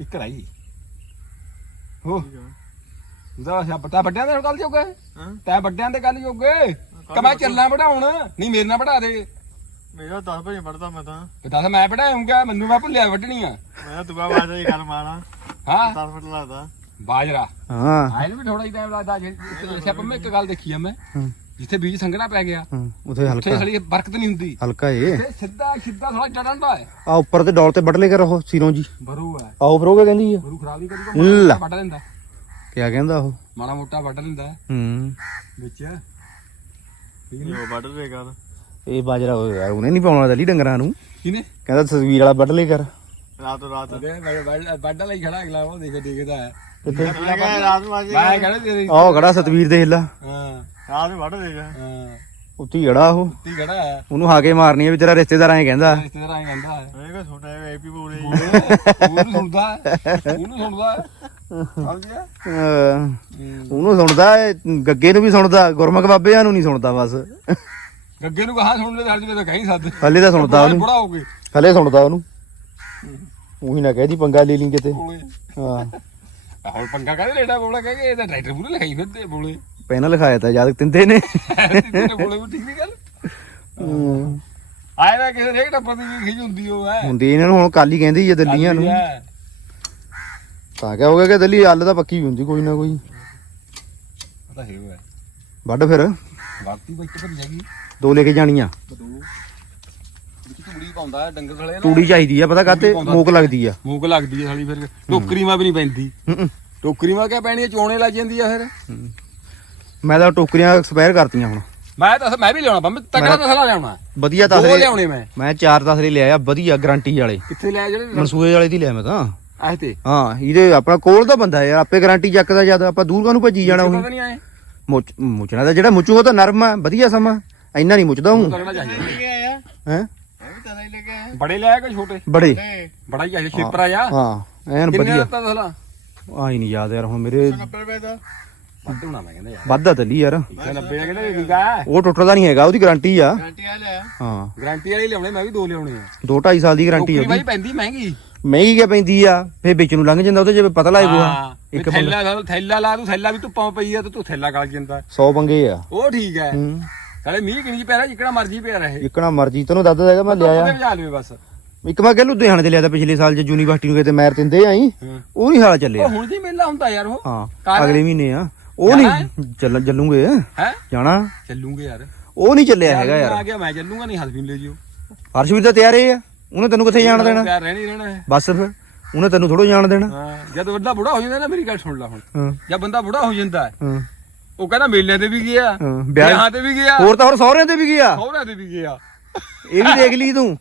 ਇੱਕ ਰਾਈ। ਹੋ। ਦਾ ਸਿਆ ਬੱਟਾ ਵੱਡਿਆਂ ਦੇ ਗੱਲ ਜੋਗੇ? ਤੈਂ ਵੱਡਿਆਂ ਦੇ ਗੱਲ ਜੋਗੇ? ਕਿ ਮੈਂ ਚੱਲਾਂ ਵਢਾਉਣ? ਨਹੀਂ ਮੇਰੇ ਨਾਲ ਵਢਾ ਦੇ। ਮੇਰਾ 10 ਵਜੇ ਪੜਦਾ ਮੈਂ ਤਾਂ। ਤੇ ਦੱਸ ਮੈਂ ਵਢਾਉਂਗਾ ਮੈਨੂੰ ਮੈਂ ਭੁੱਲਿਆ ਵੱਢਣੀ ਆ ਮੈਂ ਦੁਆ ਬਾਅਦ ਹੀ ਕਰ ਮਾਰਾਂ। ਹਾਂ। 10 ਮਿੰਟ ਲੱਗਦਾ। ਬਾਜਰਾ। ਹਾਂ। ਆਏ ਨੂੰ ਵੀ ਥੋੜਾ ਹੀ ਟਾਈਮ ਲੱਗਦਾ ਜੇ। ਦੱਸਿਆ ਪੰਮੇ ਇੱਕ ਗੱਲ ਦੇਖੀ ਆ ਮੈਂ। ਹੂੰ, ਜਿੱਥੇ ਬੀਜ ਸੰਘਣਾ ਪੈ ਗਿਆ। ਹੂੰ, ਉਥੇ ਉੱਥੇ ਹਲਕਾ ਸਾਲੀ ਬਰਕਤ ਨਹੀਂ ਹੁੰਦੀ। ਹਲਕਾ ਏ। ਸਿੱਧਾ ਸਿੱਧਾ ਥੋੜਾ ਜੜਨ ਦਾ ਹੈ ਆ ਉੱਪਰ ਤੇ ਡੋਲ ਤੇ ਵੱਢ ਲੈ ਕੇ ਰਹੋ ਸਿਰੋਂ ਜੀ। ਬਰੂ ਹੈ ਆਓ ਫਰੋਗੇ ਕਹਿੰਦੀ ਆ? ਬਰੂ ਖਰਾਬ ਨਹੀਂ ਲੈ। ਕਰੀ ਵੱਢ ਲੈਂਦਾ। ਕਿਆ ਕਹਿੰਦਾ ਉਹ? ਮਾੜਾ ਮੋਟਾ ਵੱਢ ਲੈਂਦਾ। ਹੂੰ। ਵਿੱਚ। ਇਹ ਵੱਢ ਕਰ ਇਹ ਬਾਜਰਾ ਹੋਇਆ ਉਹਨੇ ਨਹੀਂ ਪਾਉਣਾ ਦਲੀ ਡੰਗਰਾਂ ਨੂੰ। ਕਿਨੇ ਕਹਿੰਦਾ ਤਸਵੀਰ ਵਾਲਾ ਵੱਢ ਲੈ ਕਰ। ਰਾਤ ਰਾਤ। ਵੱਢ ਲਈ ਖੜਾ ਅਗਲਾ ਉਹ ਦੇਖ ਦੇਖਦਾ ਹੈ। ਕਿੱਥੇ ਮੈਂ ਕਿਹਾ ਰਾਤ ਨੂੰ ਅੱਜ ਮੈਂ ਕਹਿੰਦਾ ਤੇਰੀ ਆਹ ਖੜਾ ਸਤਵੀਰ ਦੇਖ ਲਾ। ਹਾਂ। ਰਾਤ ਨੂੰ ਵੱਢ ਦੇਗਾ। ਹਾਂ। ਉੱਤੀ ਖੜਾ ਉਹ। ਤੀ ਖੜਾ ਹੈ। ਉਹਨੂੰ ਹਾਕੇ ਮਾਰਨੀ ਹੈ ਵੀ ਤੇਰਾ ਰਿਸ਼ਤੇਦਾਰ ਐਂ ਕਹਿੰਦਾ। ਰਿਸ਼ਤੇਦਾਰ ਆਏ ਕਹਿੰਦਾ ਹੈ। ਮੈਂ ਕਿਹਾ ਛੋਟਾ ਜਿਹਾ ਏਪੀ ਬੋਲੇ ਉਹਨੂੰ ਸੁਣਦਾ ਹੈ, ਉਹਨੂੰ ਸੁਣਦਾ ਹੈ। ਸਮਝਿਆ ਅਹ ਉਹਨੂੰ ਸੁਣਦਾ ਏ, ਗੱਗੇ ਨੂੰ ਵੀ ਸੁਣਦਾ ਗੁਰਮੁਖ ਬਾਬਿਆਂ ਨੂੰ ਨਹੀਂ ਸੁਣਦਾ ਬਸ। ਗੱਗੇ ਨੂੰ ਕਹਾ ਸੁਣ ਲੈ ਹਰ ਜਗ੍ਹਾ ਤਾਂ ਕਹੀਂ ਸੱਦ। ਹਲੇ ਤਾਂ ਸੁਣਦਾ ਉਹਨੂੰ। ਬੁੜਾ ਹੋ ਗਏ ਹਲੇ ਸੁਣਦਾ ਉਹਨੂੰ। ਉਹੀ ਨਾ ਕਹਿਦੀ ਪੰਗਾ ਲੈ ਲਈ ਕਿਤੇ। ਹਾਂ। ਹੁਣ ਪੰਗਾ ਕਾਹਦੇ ਲੈਣਾ ਬੋਲਾ? ਕਹਿ ਕੇ ਇਹਦਾ ਡਾਇਰੈਕਟਰ ਪੂਰੇ ਲਿਖਾਈ ਫਿਰਦੇ ਬੋਲੇ। ਪਹਿਲਾਂ ਲਿਖਾਇਆ ਤਾਂ ਜਦ ਤਿੰਦੇ ਨੇ। ਬੋਲੇ ਵੀ ਠੀਕ ਨਹੀਂ ਗੱਲ। ਆਏ ਨਾ ਕਿਸੇ ਰੇਕ ਟੱਪਰ ਦੀ ਵੀ ਖਿਜ ਹੁੰਦੀ ਉਹ ਹੈ ਹੁੰਦੀ ਇਹਨਾਂ ਨੂੰ ਹੁਣ ਕੱਲ ਹੀ ਕਹਿੰਦੀ ਜੇ ਦਿੱਲੀਆਂ ਨੂੰ। ਤਾਂ ਕਿਆ ਹੋ ਗਿਆ ਕਿ ਦਿੱਲੀ ਹੱਲ ਤਾਂ ਪੱਕੀ ਹੁੰਦੀ ਕੋਈ ਨਾ ਕੋਈ। ਤਾਂ ਹੈ ਵੱਢ ਫਿਰ। ਵਰਤੀ ਵਿੱਚ ਭਰੀ ਜਾਗੀ ਦੋ ਲੈ ਕੇ ਜਾਣੀਆਂ। ਪਾਉਂਦਾ ਹੈ, ਡੰਗਰ ਖਲੇ ਨਾ ਤੂੜੀ ਚਾਹੀਦੀ ਆ ਪਤਾ ਕਾਤੇ ਮੋਕ ਲੱਗਦੀ ਆ। ਮੂਕ ਲੱਗਦੀ ਹੈ ਸਾਲੀ ਫਿਰ ਟੋਕਰੀ ਮਾ ਵੀ ਨਹੀਂ ਪੈਂਦੀ। ਟੋਕਰੀ ਮਾ ਕਿਆ ਪੈਣੀ ਹੈ ਚੋਣੇ ਲੱਗ ਜਾਂਦੀ ਆ ਫਿਰ। ਮੈਂ ਤਾਂ ਟੋਕਰੀਆਂ ਐਕਸਪਾਇਰ ਕਰਤੀਆਂ ਹੁਣ। ਮੈਂ ਤਾਂ ਮੈਂ ਵੀ ਲਿਆਉਣਾ ਬੰਮ ਤਗੜਾ ਤਸਲਾ ਲਿਆਉਣਾ। ਵਧੀਆ ਦੋ ਤਸਲੇ ਲਿਆਉਣੇ ਮੈਂ। ਮੈਂ ਚਾਰ ਤਸਲੇ ਲਿਆਇਆ ਵਧੀਆ ਗਾਰੰਟੀ ਵਾਲੇ। ਕਿੱਥੇ ਲਿਆ ਜਿਹੜੇ? ਮਨਸੂਏ ਵਾਲੇ ਦੀ ਲਿਆ ਮੈਂ ਤਾਂ। ਤੇ। ਹਾਂ ਇਹਦੇ ਆਪਣਾ ਕੋਲ ਦਾ ਬੰਦਾ ਯਾਰ ਆਪੇ ਗਾਰੰਟੀ ਚੱਕਦਾ ਜਦ ਆਪਾਂ ਦੂਰ ਕਾਨੂੰ ਭੱਜੀ ਜਾਣਾ ਪਤਾ ਉਹ ਨਹੀਂ ਆਏ? ਮੁੱਚ ਮੁੱਚਣਾ ਦਾ ਜਿਹੜਾ ਮੁੱਚੂ ਉਹ ਤਾਂ ਨਰਮ ਆ ਵਧੀਆ ਸਮਾਂ। ਇੰਨਾ ਨਹੀਂ ਮੁੱਚਦਾ ਹੂੰ ਚਾਹੀਦਾ। ਲੈ ਕੇ ਆਇਆ ਹੈ ਮੈਂ ਵੀ ਤਦਾ ਹੀ ਲੈ ਕੇ ਆਇਆ? ਬੜੇ ਲਿਆ ਕਿ ਛੋਟੇ? ਬੜੇ। ਲੈ ਬੜਾ ਹੀ ਚਾਹੀਦਾ ਸ਼ਿਪਰ ਆ ਜਾ ਹਾਂ ਐਨ ਕਿੰਨੇ ਵਧੀਆ। ਦਿੱਤਾ ਤਸਲਾ ਆਈ ਨਹੀਂ ਯਾਦ ਯਾਰ ਹੁਣ ਮੇਰੇ 90 ਰੁਪਏ ਦਾ। ਵੱਧ ਹੋਣਾ ਮੈਂ ਕਹਿੰਦਾ ਯਾਰ। ਵਾਧਾ ਤੱਲੀ ਯਾਰ। 190 ਕਿਹੜੇ ਠੀਕ ਆ। ਉਹ ਟੁੱਟਦਾ ਨਹੀਂ ਹੈਗਾ ਉਹਦੀ ਗਾਰੰਟੀ ਆ। ਗਾਰੰਟੀ ਆ। ਲਿਆ ਹਾਂ। ਗਾਰੰਟੀ ਵਾਲੀ ਲਿਆਉਣੇ ਮੈਂ ਵੀ ਦੋ ਲਿਆਉਣੇ ਆ। 2 2.5 ਸਾਲ ਦੀ ਗਾਰੰਟੀ ਟੋਕਰੀ ਉਹਦੀ। ਬਾਈ ਪੈਂਦੀ ਮਹਿੰਗੀ। ਮਹਿੰਗੀ ਕਿਆ ਪੈਂਦੀ ਆ? ਫੇਰ ਵਿੱਚ ਨੂੰ ਲੰਘ ਜਾਂਦਾ ਉਹਦੇ ਜਿਵੇਂ ਪਤਾ ਲੱਗ ਹਾਂ ਗੋਹਾ ਇੱਕ ਇੱਕ ਬੰਦਾ ਥੈਲਾ ਲਾ ਥੈਲਾ ਲਾ ਤੂੰ ਥੈਲਾ ਵੀ ਧੁੱਪਾਂ ਪਈ ਆ ਤੇ ਤੂੰ ਥੈਲਾ ਗਲ ਜਾਂਦਾ। 100 ਪੰਗੇ ਆ। ਉਹ ਠੀਕ ਹੈ ਹੂੰ। ਨਾਲੇ ਮੀਂਹ ਕਿੰਨੀ ਪੈ ਰਿਹਾ ਜਿੱਕਣਾ ਮਰਜ਼ੀ ਪਿਆ ਰਹੇ ਜਿੱਕਣਾ ਮਰਜ਼ੀ ਤੈਨੂੰ ਦੱਸ ਦੇਗਾ ਮੈਂ ਲਿਆਇਆ। ਉਹਦੇ ਵਜਾ ਲਵੇ ਬਸ। ਇੱਕ ਮੈਂ ਕਿਹਾ ਲੁਧਿਆਣੇ ਤੇ ਲਿਆ ਤਾਂ ਪਿਛਲੇ ਸਾਲ ਜੇ ਯੂਨੀਵਰਸਿਟੀ ਨੂੰ ਕਿਤੇ ਮੈਰ ਤਿੰਦੇ ਆਈ। ਉਹ ਨਹੀਂ ਹਾਲ ਚੱਲਿਆ। ਉਹ ਹੁਣ ਦੀ ਮੇਲਾ ਹੁੰਦਾ ਯਾਰ ਉਹ। ਹਾਂ? ਅਗਲੇ ਮਹੀਨੇ ਆ। ਉਹ ਨਹੀਂ ਚੱਲ ਚੱਲੂਗੇ। ਹੈ? ਜਾਣਾ। ਚੱਲੂਗੇ ਯਾਰ। ਉਹ ਨਹੀਂ ਚੱਲਿਆ ਹੈਗਾ ਆ ਯਾਰ ਗਿਆ ਮੈਂ ਚੱਲੂਗਾ ਨਹੀਂ ਹਸਬੀ ਲੈ ਜਿਓ। ਹਰਸ਼ਵੀਰ ਤਾਂ ਤਿਆਰ ਹੀ ਆ। ਉਹਨੇ ਤੈਨੂੰ ਕਿੱਥੇ ਜਾਣ ਦੇਣਾ? ਯਾਰ ਰਹਿਣੀ ਰਹਿਣਾ ਹੈ। ਬਸ ਫਿਰ ਉਹਨੇ ਤੈਨੂੰ ਥੋੜੋ ਜਾਣ ਦੇਣਾ। ਜਦ ਵੱਡਾ ਬੁੜਾ ਹੋ ਜਾਂਦਾ ਨਾ ਮੇਰੀ ਗੱਲ ਸੁਣ ਲੈ ਹੁਣ। ਜਦ ਬੰਦਾ ਬੁੜਾ ਹੋ ਜਾਂਦਾ ਹਾਂ। ਉਹ ਕਹਿੰਦਾ ਮੇਲਿਆਂ ਤੇ ਵੀ ਗਿਆ। ਹਾਂ ਵਿਆਹ ਵਿਆਹਾਂ ਤੇ ਵੀ ਗਿਆ। ਹੋਰ ਤਾਂ ਹੋਰ ਸਹੁਰਿਆਂ ਤੇ ਵੀ ਗਿਆ। ਸਹੁਰਿਆਂ ਤੇ ਵੀ ਗਿਆ। ਇਹ ਵੀ ਦੇਖ ਲਈ ਤੂੰ।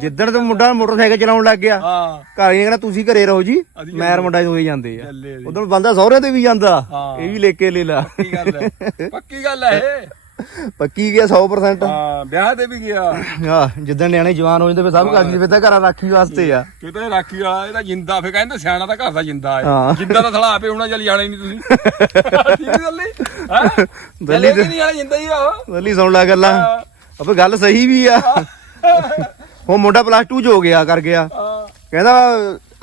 ਜਿੱਦਣ ਤੋਂ ਮੁੰਡਾ ਮੋਟਰਸਾਈਕਲ ਚਲਾਉਣ ਲੱਗ ਗਿਆ ਹਾਂ। ਘਰ ਇਹ ਕਹਿੰਦਾ ਤੁਸੀਂ ਘਰੇ ਰਹੋ ਜੀ ਅਸੀਂ ਮੈਰ ਮੁੰਡਾ ਹੋਈ ਜਾਂਦੇ ਆ। ਚੱਲੇ ਜੀ। ਉਦੋਂ ਬੰਦਾ ਸਹੁਰਿਆਂ ਤੇ ਵੀ ਜਾਂਦਾ ਹਾਂ। ਇਹ ਵੀ ਲੈ ਕੇ ਲੈ ਲਾ। ਪੱਕੀ ਗੱਲ ਹੈ। ਪੱਕੀ ਗੱਲ ਹੈ ਇਹ। ਪੱਕੀ ਗਿਆ 100% ਹਾਂ ਵਿਆਹ ਤੇ ਵੀ ਗਿਆ। ਆ ਜਿੱਦਣ ਨਿਆਣੇ ਜਵਾਨ ਹੋ ਜਾਂਦੇ ਫਿਰ ਸਭ ਲਈ ਫਿਰ ਤਾਂ ਘਰਾਂ ਰਾਖੀ ਵਾਸਤੇ ਆ। ਕਿਤੇ ਰਾਖੀ ਵਾਲਾ ਇਹਦਾ ਜਿੰਦਾ ਫੇ ਕਹਿੰਦੇ ਸਿਆਣਾ ਤਾਂ ਘਰ ਦਾ ਜਿੰਦਾ ਹਾਂ। ਜਿੰਦਾ ਤਾਂ ਥਲਾ ਆਪੇ ਹੋਣਾ ਚੱਲ ਜਾਣਾ ਨਹੀਂ ਤੁਸੀਂ। ਠੀਕ ਗੱਲ ਨਹੀਂ ਹਾਂ? ਦੱਲੀ ਦੱਲੀ ਨਹੀਂ ਜਾਣਾ ਜਿੰਦਾ ਹੀ ਆ ਵੱਲੀ ਸੁਣ ਲੈ ਗੱਲਾਂ। ਅਬੇ ਗੱਲ ਸਹੀ ਵੀ ਆ। ਉਹ ਮੁੰਡਾ ਪਲੱਸ 2 ਚ ਹੋ ਗਿਆ ਕਰ ਗਿਆ। ਕਹਿੰਦਾ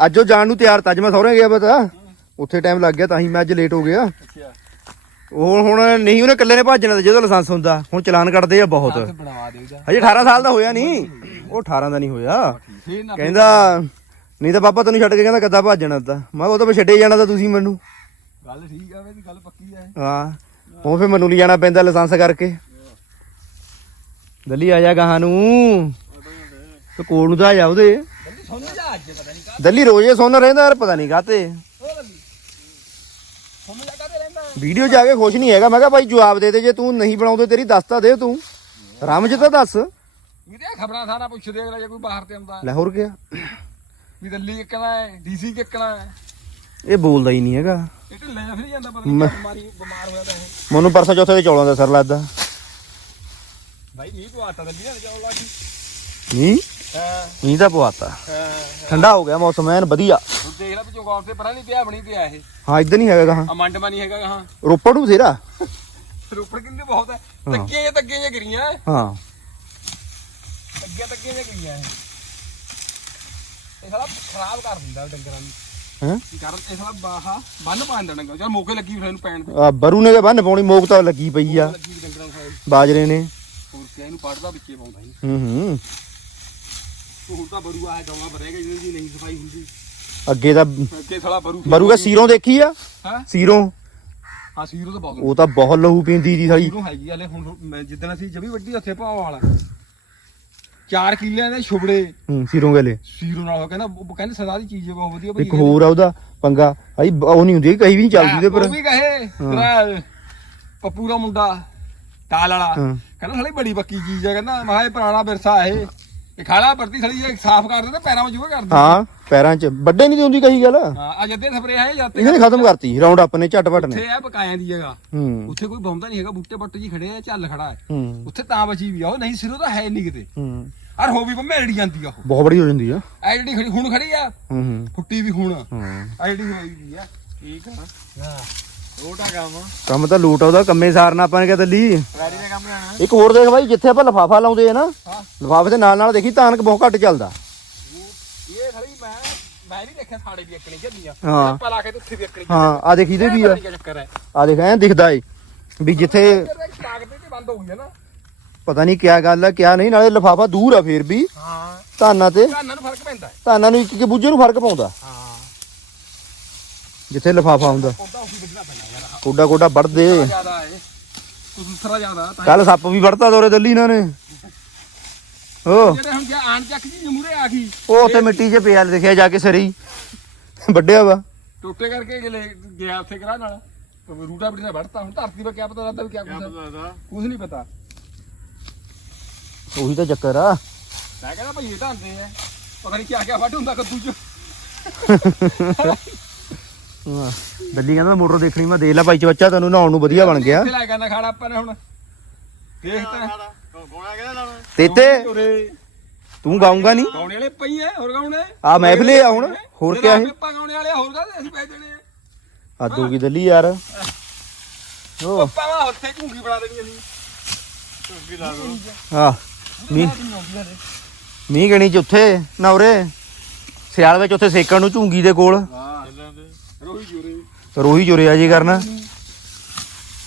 ਅੱਜ ਉਹ ਜਾਣ ਨੂੰ ਤਿਆਰ ਤਾਂ ਅੱਜ ਮੈਂ ਸਹੁਰੇ ਗਿਆ ਪਤਾ। ਉੱਥੇ ਟਾਈਮ ਲੱਗ ਗਿਆ ਤਾਂ ਹੀ ਮੈਂ ਅੱਜ ਲੇਟ ਹੋ ਗਿਆ। ਅੱਛਾ। ਉਹ ਹੁਣ ਨਹੀਂ ਉਹਨੇ ਇਕੱਲੇ ਨੇ ਭੱਜਣਾ ਤੇ ਜਦੋਂ ਲਾਇਸੈਂਸ ਹੁੰਦਾ ਹੁਣ ਚਲਾਨ ਕੱਟਦੇ ਆ ਬਹੁਤ। ਹਜੇ 18 ਸਾਲ ਦਾ ਹੋਇਆ ਨਹੀਂ ਉਹ 18 ਦਾ ਨਹੀਂ ਹੋਇਆ। ਫੇਰ ਨਾ ਕਹਿੰਦਾ ਨਹੀਂ ਤਾਂ ਪਾਪਾ ਤੈਨੂੰ ਛੱਡ ਕੇ ਕਹਿੰਦਾ ਕਿੱਦਾਂ ਭੱਜਣਾ ਤਾਂ। ਮੈਂ ਕਿਹਾ ਉਹ ਤਾਂ ਫਿਰ ਛੱਡੇ ਜਾਣਾ ਤਾਂ ਤੁਸੀਂ ਮੈਨੂੰ। ਗੱਲ ਠੀਕ ਆ ਵੀ ਗੱਲ ਪੱਕੀ ਆ। ਹਾਂ ਉਹ ਫਿਰ ਮੈਨੂੰ ਲਈ ਜਾਣਾ ਪੈਂਦਾ ਲਾਇਸੈਂਸ ਕਰਕੇ। ਦੱਲੀ ਆ ਜਾ ਗਾਹਾਂ ਨੂੰ। ਤੇ ਕੋਲ ਨੂੰ ਤਾਂ ਆ ਜਾ ਉਹਦੇ। ਦੱਲੀ ਸੁਣ ਜਾ ਅੱਜ ਪਤਾ ਨਹੀਂ ਕਾ ਦੱਲੀ ਰੋਜ਼ੇ ਸੁਣ ਰਹਿੰਦਾ ਯਾਰ ਪਤਾ ਨਹੀਂ ਕਾਤੇ ਹੋ ਲੱਗੀ ਸੁਣ ਜਾ ਕਾਦੇ ਰਹਿੰਦਾ ਵੀਡੀਓ ਜਾ ਕੇ ਖੁਸ਼ ਨਹੀਂ ਹੈਗਾ। ਮੈਂ ਕਿਹਾ ਭਾਈ ਜਵਾਬ ਦੇ ਦੇ ਜੇ ਤੂੰ ਨਹੀਂ ਬਣਾਉਂਦੇ ਤੇਰੀ ਦੱਸ ਤਾਂ ਦੇ ਤੂੰ। ਰਾਮ ਜੀ ਤਾਂ ਦੱਸ। ਇਹਦੇ ਖਬਰਾਂ ਸਾਰਾ ਪੁੱਛਦੇ ਅਗਲਾ ਜੇ ਕੋਈ ਬਾਹਰ ਤੇ ਆਉਂਦਾ। ਲੈ ਹੋਰ ਗਿਆ। ਵੀ ਦਿੱਲੀ ਕਿੱਕਣਾ ਹੈ ਡੀਸੀ ਕਿੱਕਣਾ ਹੈ। ਇਹ ਬੋਲਦਾ ਹੀ ਨਹੀਂ ਹੈਗਾ। ਇਹ ਢਿੱਲੇ ਜਿਹਾ ਫਿਰ ਜਾਂਦਾ ਪਤਾ ਨਹੀਂ ਬਿਮਾਰੀ ਬਿਮਾਰ ਹੋਇਆ ਤਾਂ ਇਹ। ਮੈਨੂੰ ਪਰਸੋਂ ਚੌਥੇ ਦੇ ਚੌਲਾਂ ਦਾ ਸਰ ਲੱਗਦਾ। ਭਾਈ ਮੀਂਹ ਤੋਂ ਆਟਾ ਦਿੱਲੀ ਨਾਲ ਜਾਉਣ ਲੱਗੀ ਨਹੀਂ ਹਾਂ। ਨਹੀਂ ਤਾਂ ਪਵਾਤਾ ਹਾਂ ਠੰਡਾ ਹੋ ਗਿਆ ਮੌਸਮ ਐਨ ਵਧੀਆ। ਹੁਣ ਦੇਖ ਲੈ ਪਿੱਛੋਂ ਗੌਰ ਤੇ ਪਰਾਂ ਨਹੀਂ ਪਿਆ ਬਣੀ ਪਿਆ ਇਹ। ਹਾਂ ਇੱਧਰ ਨਹੀਂ ਹੈਗਾ ਗਾਹਾਂ। ਆ ਮੰਡਮਾ ਨਹੀਂ ਹੈਗਾ ਹਾਂ ਰੋਪੜ ਨੂੰ ਬਥੇਰਾ। ਰੋਪੜ ਕਿੰਨੇ ਬਹੁਤ ਹੈ। ਤੱਕੇ ਤੱਕੇ ਜਿਹੀਆਂ ਗਿਰੀਆਂ। ਹਾਂ। ਤੱਗੇ ਤੱਗੇ ਜਿਹੀਆਂ ਗਿਰੀਆਂ ਇਹ। ਇਹ ਸਾਲਾ ਖਰਾਬ ਕਰ ਦਿੰਦਾ ਡੰਗਰਾਂ ਨੂੰ। ਹੈਂ? ਕੀ ਕਰ ਇਹ ਸਾਲਾ ਬਾਹਾ ਬੰਨ ਪਾ ਦਿੰਦਾ ਡੰਗਰ। ਚਲ ਮੌਕੇ ਲੱਗੀ ਫਿਰ ਇਹਨੂੰ ਪੈਣ ਤੇ। ਆ ਬਰੂ ਨੇ ਬੰਨ ਪਾਉਣੀ ਮੋਕ ਤਾਂ ਲੱਗੀ ਪਈ ਆ। ਲੱਗੀ ਵੀ ਡੰਗਰਾਂ ਨੂੰ ਖਾਏ ਬਾਜਰੇ ਨੇ। ਹੋਰ ਕਿਆ ਇਹਨੂੰ ਪੜਦਾ ਵਿੱਚੇ ਪਾਉਂਦਾ ਸੀ ਹੂੰ ਹੂੰ। ਹੁਣ ਤਾਂ ਬਰੂ ਆਹ ਗਾਵਾਂ ਭਰੇਗਾ ਜਿਹਦੀ ਨਹੀਂ ਸਫ਼ਾਈ ਹੁੰਦੀ। ਅੱਗੇ ਤਾਂ ਅੱਗੇ ਸਾਲਾ ਬਰੂ ਦਾ ਸੀਰੋਂ ਦੇਖੀ ਆ? ਹਾਂ? ਸੀਰੋਂ? ਹਾਂ ਸੀਰੋ ਤਾਂ ਬਹੁਤ ਉਹ ਤਾਂ ਬਹੁਤ ਲਹੂ ਪੀਂਦੀ ਦੀ ਸਾਲੀ। ਸੀਰੋ ਹੈਗੀ ਹਲੇ ਹੁਣ ਮੈਂ ਜਿੱਦਣ ਅਸੀਂ ਜਮੀ ਵੱਡੀ ਉੱਥੇ ਭਾਅ ਵਾਲਾ। 4 ਕਿੱਲਿਆਂ ਦੇ ਛੁਬੜੇ। ਹੂੰ ਸੀਰੋਂ ਗਲੇ ਸੀਰੋ ਨਾਲ ਉਹ ਕਹਿੰਦਾ ਉਹ ਕਹਿੰਦੇ ਸਦਾ ਦੀ ਚੀਜ਼ ਹੈ ਬਹੁਤ ਵਧੀਆ ਬਈ ਇੱਕ ਹੋਰ ਆ ਉਹਦਾ ਪੰਗਾ। ਆਈ ਉਹ ਨਹੀਂ ਹੁੰਦੀ ਕਹੀ ਵੀ ਨਹੀਂ ਚੱਲਦੀ ਉਹਦੇ ਪਰ। ਉਹ ਵੀ ਕਹੇ ਤੇਰਾ ਪੱਪੂ ਦਾ ਮੁੰਡਾ ਟਾਲ ਵਾਲਾ। ਕਹਿੰਦਾ ਸਾਲੀ ਬੜੀ ਪੱਕੀ ਚੀਜ਼ ਹੈ ਕਹਿੰਦਾ ਮਹਾ ਇਹ ਪੁਰਾਣਾ ਵਿਰਸਾ ਇਹ। ਇਹ ਖਾਲਾ ਪਰਤੀ ਸਾਲੀ ਇਹ ਸਾਫ਼ ਕਰ ਦਿੰਦਾ ਪੈਰਾਂ ਵਿੱਚ ਜੂਗਾ ਕਰ ਦਿੰਦਾ ਹਾਂ ਪੈਰਾਂ 'ਚ। ਵੱਡੇ ਨਹੀਂ ਦੀ ਹੁੰਦੀ ਕਹੀ ਗੱਲ? ਹਾਂ ਆ ਜੱਦੇ ਸਪਰੇ ਹੈ ਜਾਂਦੇ ਇਹਨੇ ਖਤਮ ਕਰਤੀ ਰਾਉਂਡ ਅਪ ਨੇ ਝਟਪਟ ਨੇ। ਉੱਥੇ ਆ ਬਕਾਇਆਂ ਦੀ ਜਗ੍ਹਾ। ਹੂੰ। ਉੱਥੇ ਕੋਈ ਬੰਦਾ ਨਹੀਂ ਹੈਗਾ ਬੂਟੇ ਬੱਟੇ ਜੀ ਖੜੇ ਆ ਚੱਲ ਖੜਾ ਹੈ। ਹੂੰ। ਉੱਥੇ ਤਾਂ ਬਚੀ ਵੀ ਆ ਉਹ ਨਹੀਂ ਸਿਰੋਂ ਤਾਂ ਹੈ ਨਹੀਂ ਕਿਤੇ। ਹੂੰ। ਅਰ ਹੋ ਵੀ ਬੰਮੇ ਅੜੀ ਜਾਂਦੀ ਆ ਉਹ। ਬਹੁਤ ਬੜੀ ਹੋ ਜਾਂਦੀ ਆ। ਐ ਜਿਹੜੀ ਖੜੀ ਹੁਣ ਖੜੀ ਆ ਹੂੰ ਹੂੰ। ਫੁੱਟੀ ਵੀ ਹੁਣ। ਹੂੰ। ਆ ਜਿਹੜੀ ਹੋਈ ਵੀ ਆ। ਠੀਕ ਆ। ਹਾਂ। ਰੋਟਾ ਕੰਮ। ਕੰਮ ਤਾਂ ਲੂਟ ਆਉਦਾ ਕੰਮੇ ਸਾਰਨਾ ਆਪਾਂ ਨੇ ਕਿਹਾ ਤੱਲੀ। ਵੈਰੀ ਦਾ ਕੰਮ ਲੈਣਾ। ਇੱਕ ਹੋਰ ਦੇਖ ਬਾਈ ਜਿੱਥੇ ਆਪਾਂ ਲਫਾਫਾ ਲਾਉਂਦੇ ਆ ਨਾ ਹਾਂ। ਲਫਾਫੇ ਦੇ ਨਾਲ ਨਾਲ ਦੇਖੀ ਤਾਨਕ ਬਹੁਤ ਘੱਟ ਚੱਲਦਾ। ਇਹ ਖੜੀ ਮੈਂ ਮੈਂ ਨਹੀਂ ਦੇਖਿਆ ਸਾਡੇ ਵੀ ਅਕਣੀ ਜੱਦੀਆਂ ਹਾਂ। ਆਪਾਂ ਲਾ ਕੇ ਤੇ ਉੱਥੇ ਵੀ ਅਕਣੀ ਹਾਂ ਆ। ਦੇਖੀ ਦੇ ਵੀ ਆ। ਕੀ ਚੱਕਰ ਹੈ ਆ ਦੇਖ ਐਂ ਦਿਖਦਾ ਏ ਵੀ ਜਿੱਥੇ ਤਾਕਤ ਤੇ ਬੰਦ ਹੋ ਗਈ ਹੈ ਨਾ। ਪਤਾ ਨਹੀਂ ਕਿਆ ਗੱਲ ਆ ਕਿਆ ਨਹੀਂ ਨਾਲੇ ਲਫਾਫਾ ਦੂਰ ਆ ਫੇਰ ਵੀ। ਹਾਂ। ਧਾਨਾਂ ਤੇ। ਧਾਨਾਂ ਨੂੰ ਫ਼ਰਕ ਪੈਂਦਾ। ਹੈ। ਧਾਨਾਂ ਨੂੰ ਇੱਕ ਇੱਕ ਬੂਝੇ ਨੂੰ ਫ਼ਰਕ ਪਾਉਂਦਾ। ਹਾਂ। ਜਿੱਥੇ ਲਫਾਫਾ ਹੁੰਦਾ। ਉਹਦਾ ਉਸੇ ਬਚਣਾ ਪੈਣਾ ਯਾਰ ਕੋਡਾ ਕੋਡਾ ਵੱਢਦੇ। ਜ਼ਿਆਦਾ ਹੈ ਕੁਝ ਦੂਸਰਾ ਜ਼ਿਆਦਾ ਤਾਂ ਕੱਲ ਸੱਪ ਵੀ ਵੜਤਾ ਦੋਰੇ ਦਿੱਲੀ ਇਹਨਾਂ ਨੇ। ਓ। ਜਿਹੜੇ ਹੁਣ ਜੇ ਆਣ ਚੱਕ ਜੀ ਮੂਰੇ ਆ ਗਈ ਉਹ ਉੱਥੇ ਮਿੱਟੀ 'ਚ ਪਿਆ ਦਿਖਿਆ ਜਾ ਕੇ ਸਰੀ। ਵੱਡਿਆ ਵਾ। ਟੋਟੇ ਕਰਕੇ ਗਲੇ ਗਿਆ ਉੱਥੇ ਕਰਾ ਨਾਲ। ਤੇ ਰੂਟਾ ਬੜੀ ਨਾਲ ਵੜਤਾ ਹੁਣ ਧਰਤੀ 'ਤੇ ਕਿਆ ਪਤਾ ਲੱਗਦਾ ਵੀ ਕਿਆ ਕੁਛ ਕੁਝ ਨਹੀਂ ਪਤਾ। ਉਹੀ ਤਾਂ ਚੱਕਰ ਆ। ਮੈਂ ਕਹਿੰਦਾ ਭਈ ਇਹ ਢਾਂਦੇ ਆ। ਪਤਾ ਨਹੀਂ ਕਿਆ ਕਿਆ ਵੱਢ ਹੁੰਦਾ ਕੱਦੂ 'ਚ। ਹਾਂ। ਦਿੱਲੀ ਕਹਿੰਦਾ ਮੋਟਰ ਦੇਖਣੀ ਮੈਂ ਦੇਖ ਲਾ ਭਾਈ ਚ ਬੱਚਾ ਤੈਨੂੰ ਨਹਾਉਣ ਨੂੰ ਵਧੀਆ ਬਣ ਗਿਆ। ਇੱਥੇ ਲੈ ਕੇ ਨਾ ਖਾਣਾ ਆਪਾਂ ਨੇ ਹੁਣ? ਦੇਖ ਤਾਂ। ਗੋਣਾ ਕਿਹਦਾ ਲਾਉਣਾ ਤੇਤੇ ਤੂੰ ਗਾਉਂਗਾ ਨਹੀਂ? ਗਾਉਣੇ ਵਾਲੇ ਪਈ ਐ ਹੋਰ ਗਾਉਣੇ? ਆ ਮਹਿਫਿਲ ਆ ਹੁਣ ਹੋਰ ਕਿਆ ਹੈ ਪੇਪਾ ਗਾਉਣੇ ਵਾਲੇ ਹੋਰ ਗਾ ਅਸੀਂ ਪੈ ਜਾਣੇ ਆ? ਹੋ ਗਈ ਦਿੱਲੀ ਯਾਰ। ਓ ਪੱਪਾ ਵਾ ਉੱਥੇ ਝੂੰਗੀ ਬਣਾ ਦੇਣੀ ਅਸੀਂ ਝੁੱਗੀ ਲਾ ਦੋ। ਆ ਮੀਂਹ। ਮੀਂਹ ਗਣੀ ਚ ਉੱਥੇ ਨਾ ਉਰੇ ਸਿਆਲ ਵਿੱਚ ਉੱਥੇ ਸੇਕਣ ਨੂੰ ਝੂੰਗੀ ਦੇ ਕੋਲ। ਦੇ ਰੋਹੀ ਜੂਰੇ। ਰੋਹੀ ਜੁਰਿਆ ਜੀ ਕਰਨਾ।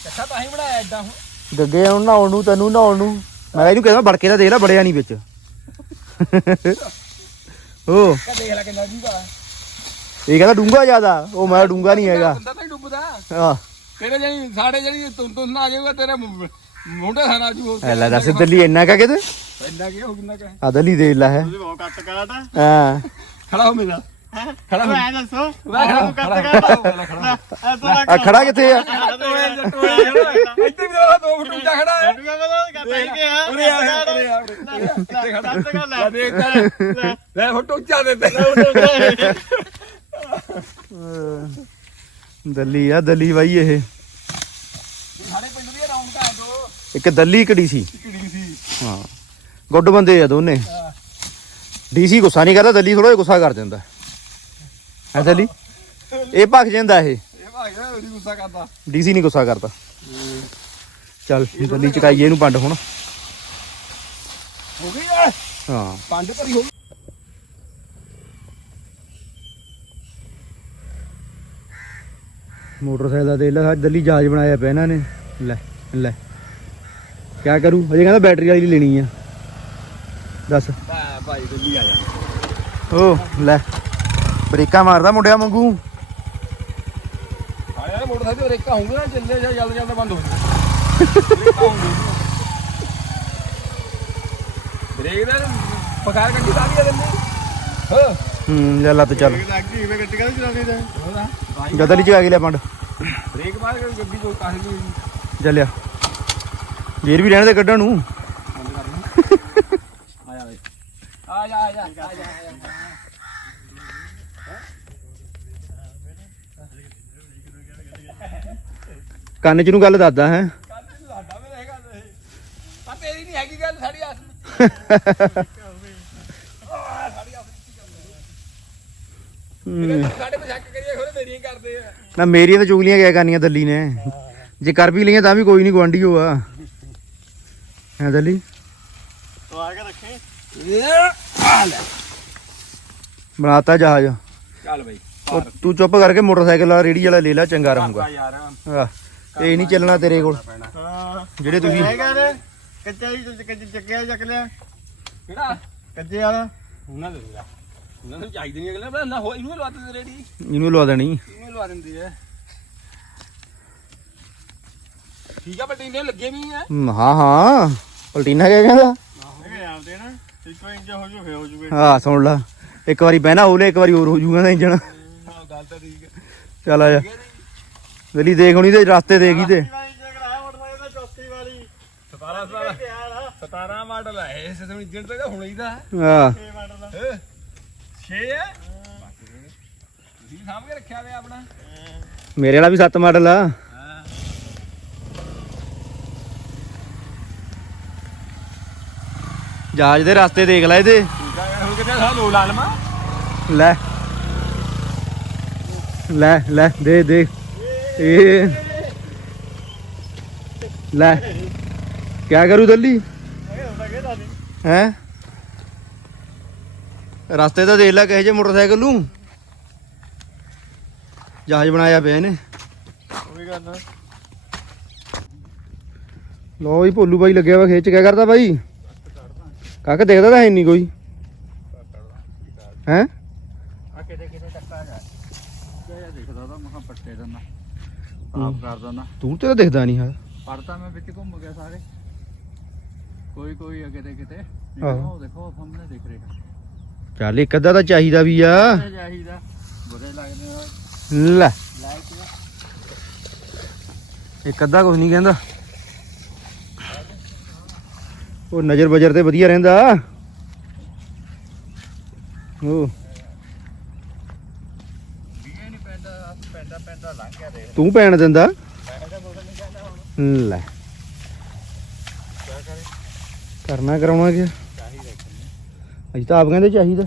ਅੱਛਾ ਤਾਂ ਹੀ ਬਣਾਇਆ ਐਡਾ ਹੁਣ। ਗੱਗੇ ਨੂੰ ਨਹਾਉਣ ਨੂੰ ਤੈਨੂੰ ਨਹਾਉਣ ਨੂੰ। ਮੈਂ ਇਹਨੂੰ ਕਹਿੰਦਾ ਬੜਕੇ ਦਾ ਦੇ ਲੈ ਬੜਿਆ ਨਹੀਂ ਵਿੱਚ। ਕਾ ਦੇਖ ਲੈ ਕਿੰਨਾ ਜੂਗਾ ਇਹ ਕਹਿੰਦਾ ਡੂੰਗਾ ਜ਼ਿਆਦਾ ਉਹ ਮੈਂ ਡੂੰਗਾ ਨਹੀਂ ਹੈਗਾ। ਬੰਦਾ ਤਾਂ ਹੀ ਡੁੱਬਦਾ ਆ ਤੇਰੇ ਜਿਹੜੀ ਸਾਡੇ ਜਿਹੜੀ ਤੁੰ ਤੁੰ ਨਾ ਜਾਊਗਾ ਤੇਰੇ ਮੁੰਡੇ ਸਾਨਾ ਜੂ ਐ ਲੈ ਦੱਸ ਦਿੱਲੀ ਇੰਨਾ ਕਾ ਕਿਤੇ? ਇੰਨਾ ਕੀ ਹੋ ਕਿੰਨਾ ਕਾ ਆ? ਦਿੱਲੀ ਦੇ ਲਾ ਹੈ। ਤੁਸੀਂ ਬਹੁਤ ਕੱਟ ਕਾਟ ਹੈ ਹਾਂ। ਖੜਾ ਹੋ ਮੇਰਾ। ਖੜਾ ਹੋ। ਮੈਂ ਦੱਸੋ। ਮੈਂ ਖੜਾ ਕੱਟ ਖੜਾ ਆ ਖੜਾ ਕਿੱਥੇ ਆ? ਟੋਏ ਇੱਥੇ ਵੀ ਦੋ ਫੁੱਟ ਉੱਚਾ ਖੜਾ ਹੈ। ਉਰੇ ਆ ਉਰੇ ਆ। ਇੱਥੇ ਖੜਾ। ਕਰ ਲੈ ਲੈ ਦੇਖ ਲੈ ਲੈ ਫੋਟੋ ਉੱਚਾ ਦੇ ਤੇ। ਦਿੱਲੀ ਆ ਦਿੱਲੀ ਬਾਈ ਇਹ। ਸਾਡੇ ਪਿੰਡ ਦੀ ਰੌਣਕ ਆ ਦੋ। ਇੱਕ ਦਿੱਲੀ ਕੜੀ ਸੀ। ਕਿੜੀ ਸੀ। ਹਾਂ। ਗੁੱਡ ਬੰਦੇ ਆ ਦੋਨੇ। ਡੀਸੀ ਗੁੱਸਾ ਨਹੀਂ ਕਰਦਾ ਦਿੱਲੀ ਥੋੜਾ ਜਿਹਾ ਗੁੱਸਾ ਕਰ ਦਿੰਦਾ। ਹੈ ਦਿੱਲੀ ਇਹ ਭੱਜ ਜਾਂਦਾ ਇਹ। ਇਹ ਨਾ ਉਹਦੀ ਗੁੱਸਾ ਕਰਦਾ। ਡੀਸੀ ਨਹੀਂ ਗੁੱਸਾ ਕਰਦਾ। ਚੱਲ ਦਿੱਲੀ ਚਕਾਈਏ ਇਹਨੂੰ ਪੰਡ ਹੁਣ। ਹੋ ਗਈ ਯਾਰ ਹਾਂ। ਪੰਜ ਭਰੀ ਹੋ ਗਈ। ਮੋਟਰਸਾਈਕਲ ਦਾ ਤੇਲ ਆ ਦਿੱਲੀ ਜਹਾਜ਼ ਬਣਾਇਆ ਪਿਆ ਇਹਨਾਂ ਨੇ। ਲੈ ਲੈ। ਕਿਆ ਕਰੂ? ਅਜੇ ਕਹਿੰਦਾ ਬੈਟਰੀ ਵਾਲੀ ਲੈਣੀ ਆ। ਦੱਸ। ਭਾਈ ਦਿੱਲੀ ਆ ਜਾ। ਓ ਲੈ। ਬ੍ਰੇਕਾਂ ਮਾਰਦਾ ਮੁੰਡਿਆ ਵਾਂਗੂ। ਆ ਯਾਰ ਮੋਟਰਸਾਈਕਲ ਤੇ ਰੇਕਾ ਹੋਊਗਾ ਨਾ ਚੱਲੇ ਜਾਂ ਜਲਦ ਜਲਦ ਬੰਦ ਹੋ ਜੂਗਾ ਰੇਕਾ ਹੋਊਗੀ ਬ੍ਰੇਕ ਦਾ ਪਕਾਰ ਕੱਢੀ ਦਾ ਵੀ ਆ ਦਿੰਦੇ। ਹਾਂ। ਹੂੰ ਲੈ ਲੱਤ ਚੱਲ। ਗੱਡੀ ਪੰਡ। ਬ੍ਰੇਕ ਮਾਰ ਕੇ ਗੱਡੀ ਤੋਂ ਕਾਹੇ ਨੂੰ ਚੱਲਿਆ ਜੇਰ ਵੀ ਰਹਿਣ ਦੇ ਕੱਢਣ ਨੂੰ। ਆ ਜਾ ਆ ਜਾ ਆ ਜਾ ਆ ਜਾ ਆ ਜਾ ਕੰਨ ਚ ਨੂੰ ਗੱਲ ਦੱਸਦਾ ਹੈ। ਕੱਲ ਤੇ ਸਾਡਾ ਵੀ ਰਹੇਗਾ ਪਰ ਤੇਰੀ ਨਹੀਂ ਹੈਗੀ ਗੱਲ ਸਾਡੀ ਆਸ ਸਾਡੇ ਤੇ ਸ਼ੱਕ ਕਰੀਏ ਖੋਰੇ ਮੇਰੀਆਂ ਹੀ। ਕਰਦੇ ਆ ਨਾ ਮੇਰੀਆਂ ਤਾਂ ਚੁਗਲੀਆਂ ਕਿਆ ਕਰਨੀਆਂ ਦਿੱਲੀ ਨੇ। ਜੇ ਕਰ ਵੀ ਲਈਆਂ ਤਾਂ ਵੀ ਕੋਈ ਨਹੀਂ ਗਵਾਂਢੀ ਹੋ ਆ ਹੈ ਦਿੱਲੀ? ਤੋ ਆ ਕੇ ਰੱਖੇ ਆ ਲੈ ਬਣਾਤਾ ਜਹਾਜ਼। ਚੱਲ ਬਈ ਉਹ ਤੂੰ ਚੁੱਪ ਕਰਕੇ ਮੋਟਰਸਾਈਕਲ ਵਾਲਾ ਰੇੜੀ ਵਾਲਾ ਲੈ ਲੈ ਚੰਗਾ ਰਹੂਗਾ। ਯਾਰ। ਆਹ, ਇਹ ਨਹੀਂ ਚੱਲਣਾ ਤੇਰੇ ਕੋਲ। ਹਾਂ ਜਿਹੜੇ ਤੁਸੀਂ ਹੈਗਾ ਕੱਚਾ ਹੀ ਕੱਚਾ ਚੱਕਿਆ ਚੱਕ ਲਿਆ। ਕਿਹੜਾ? ਕੱਚੇ ਵਾਲਾ। ਉਹਨਾਂ ਦੇ ਦਿੰਦਾ ਉਹਨਾਂ ਨੂੰ ਚਾਹੀਦੀ ਨਹੀਂ ਅਗਲੇ ਨਾ ਹੋ ਇਹਨੂੰ ਲਵਾ ਦਿੰਦੇ ਰੇੜੀ। ਇਹਨੂੰ ਲਵਾ ਦੇਣੀ। ਇਹਨੂੰ ਲਵਾ ਦਿੰਦੇ ਆ। ਠੀਕ ਆ ਬਟੀਨੇ ਲੱਗੇ ਵੀ ਆ। ਹਾਂ ਹਾਂ ਪਲਟੀਨਾ ਕਿਆ ਕਹਿੰਦਾ? ਹੈਗੇ ਆਪਦੇ ਨਾ ਇੱਕੋ ਇੰਚ ਹੋ ਜੂ ਫੇ ਹੋ ਜੂਗੇ ਹਾਂ ਸੁਣ ਲਾ। ਇੱਕ ਵਾਰੀ ਬਹਿਣਾ ਹੋਲੇ ਇੱਕ ਵਾਰੀ ਹੋਰ ਹੋ ਜੂਗਾ ਨਾ ਇੰਜਣ। ਹਾਂ ਗੱਲ ਤਾਂ ਠੀਕ ਹੈ ਚੱਲ ਆ ਜਾ। ਦਿੱਲੀ ਦੇਖ ਹੁਣੀ ਤੇ ਰਸਤੇ ਦੇਖ ਹੀ ਤੇ। ਵਾਲੀ ਚੈੱਕ ਕਰਾਇਆ ਮੋਟਰਸਾਈਕਲ ਦਾ ਚੌਥੀ ਵਾਲੀ 17 17 ਯਾਰ 17 ਮਾਡਲ ਹੈ ਇਸ ਤੋਂ ਇੰਜਣ ਤਾਂ ਹੁਣੇ ਹੀ ਦਾ। ਹਾਂ। 6 ਮਾਡਲ ਦਾ 6 ਹੈ ਤੁਸੀਂ ਸਾਂਭ ਕੇ ਰੱਖਿਆ ਵੇ ਆਪਣਾ। ਮੇਰੇ ਵਾਲਾ ਵੀ 7 ਮਾਡਲ ਆ। ਜਹਾਜ਼ ਦੇ ਰਸਤੇ ਦੇਖ ਲੈ ਇਹਦੇ। ਠੀਕ ਆ ਯਾਰ ਹੁਣ ਕਿਤੇ ਸਾਲ ਲੋ ਲਾ ਲਵਾਂ? ਲੈ। ਲੈ ਲੈ ਦੇ ਦੇ। ਇਹ ਲੈ, ਕਿਆ ਕਰੂ ਦਿੱਲੀ? ਹੈ? ਰਸਤੇ ਤਾਂ ਦੇਖ ਲੈ ਕਹੇ ਜੇ ਮੋਟਰਸਾਈਕਲ ਨੂੰ। ਜਹਾਜ਼ ਬਣਾਇਆ ਪਿਆ ਇਹਨੇ। ਉਹ ਕਰਨਾ ਲੋ ਵੀ ਭੋਲੂ ਬਾਈ ਲੱਗਿਆ ਵਾ ਖੇਚ ਕਿਆ ਕਰਦਾ ਬਾਈ? ਕੱਕ ਦੇਖਦਾ ਤਾਂ ਹੈ ਨਹੀਂ ਕੋਈ। ਹੈ? ਆ ਕਿਤੇ ਕਿਤੇ ਟੱਕਾ ਜਾ। ਕਿਆ ਦਿਖਦਾ ਤਾਂ ਮਹਾ ਪੱਟੇ ਦਾ ਨਾ। ਸਾਫ਼ ਕਰ ਦਿੰਦਾ। ਤੂੰ ਤੇ ਦਿਖਦਾ ਨਹੀਂ ਹਾਂ। ਪੜਦਾ ਮੈਂ ਵਿੱਚ ਘੁੰਮ ਗਿਆ ਸਾਰੇ। ਕੋਈ ਕੋਈ ਅਗੇ ਤੇ ਕਿਤੇ। ਆਹੋ। ਦੇਖੋ ਸਾਹਮਣੇ ਦਿਖ ਰਿਹਾ। ਚੱਲ ਇੱਕ ਅੱਧਾ ਤਾਂ ਚਾਹੀਦਾ ਵੀ ਆ। ਇਹ ਚਾਹੀਦਾ। ਬੁਰੇ ਲੱਗਦੇ ਆ। ਲੈ। ਲਾਈਟ ਦਾ ਇੱਕ ਅੱਧਾ ਕੁਝ ਨਹੀਂ ਕਹਿੰਦਾ। ਉਹ ਨਜ਼ਰ ਬਜਰ ਤੇ ਵਧੀਆ ਰਹਿੰਦਾ। ਉਹ ਵੀਏ ਨਹੀਂ ਪੈਂਦਾ ਪੈਂਦਾ ਪੈਂਦਾ ਲੰਘ ਗਿਆ ਦੇਖ ਤੂੰ ਪੈਣ ਦਿੰਦਾ? ਮੈਂ ਤਾਂ ਕੁਝ ਨਹੀਂ ਕਹਿੰਦਾ ਹੁਣ। ਲੈ। ਕਿਆ ਕਰੇ? ਕਰਨਾ ਕਰਾਉਣਾ ਕਿ? ਚਾਹੀਦਾ ਇੱਕ ਤਾਂ ਆਪ ਕਹਿੰਦੇ ਚਾਹੀਦਾ।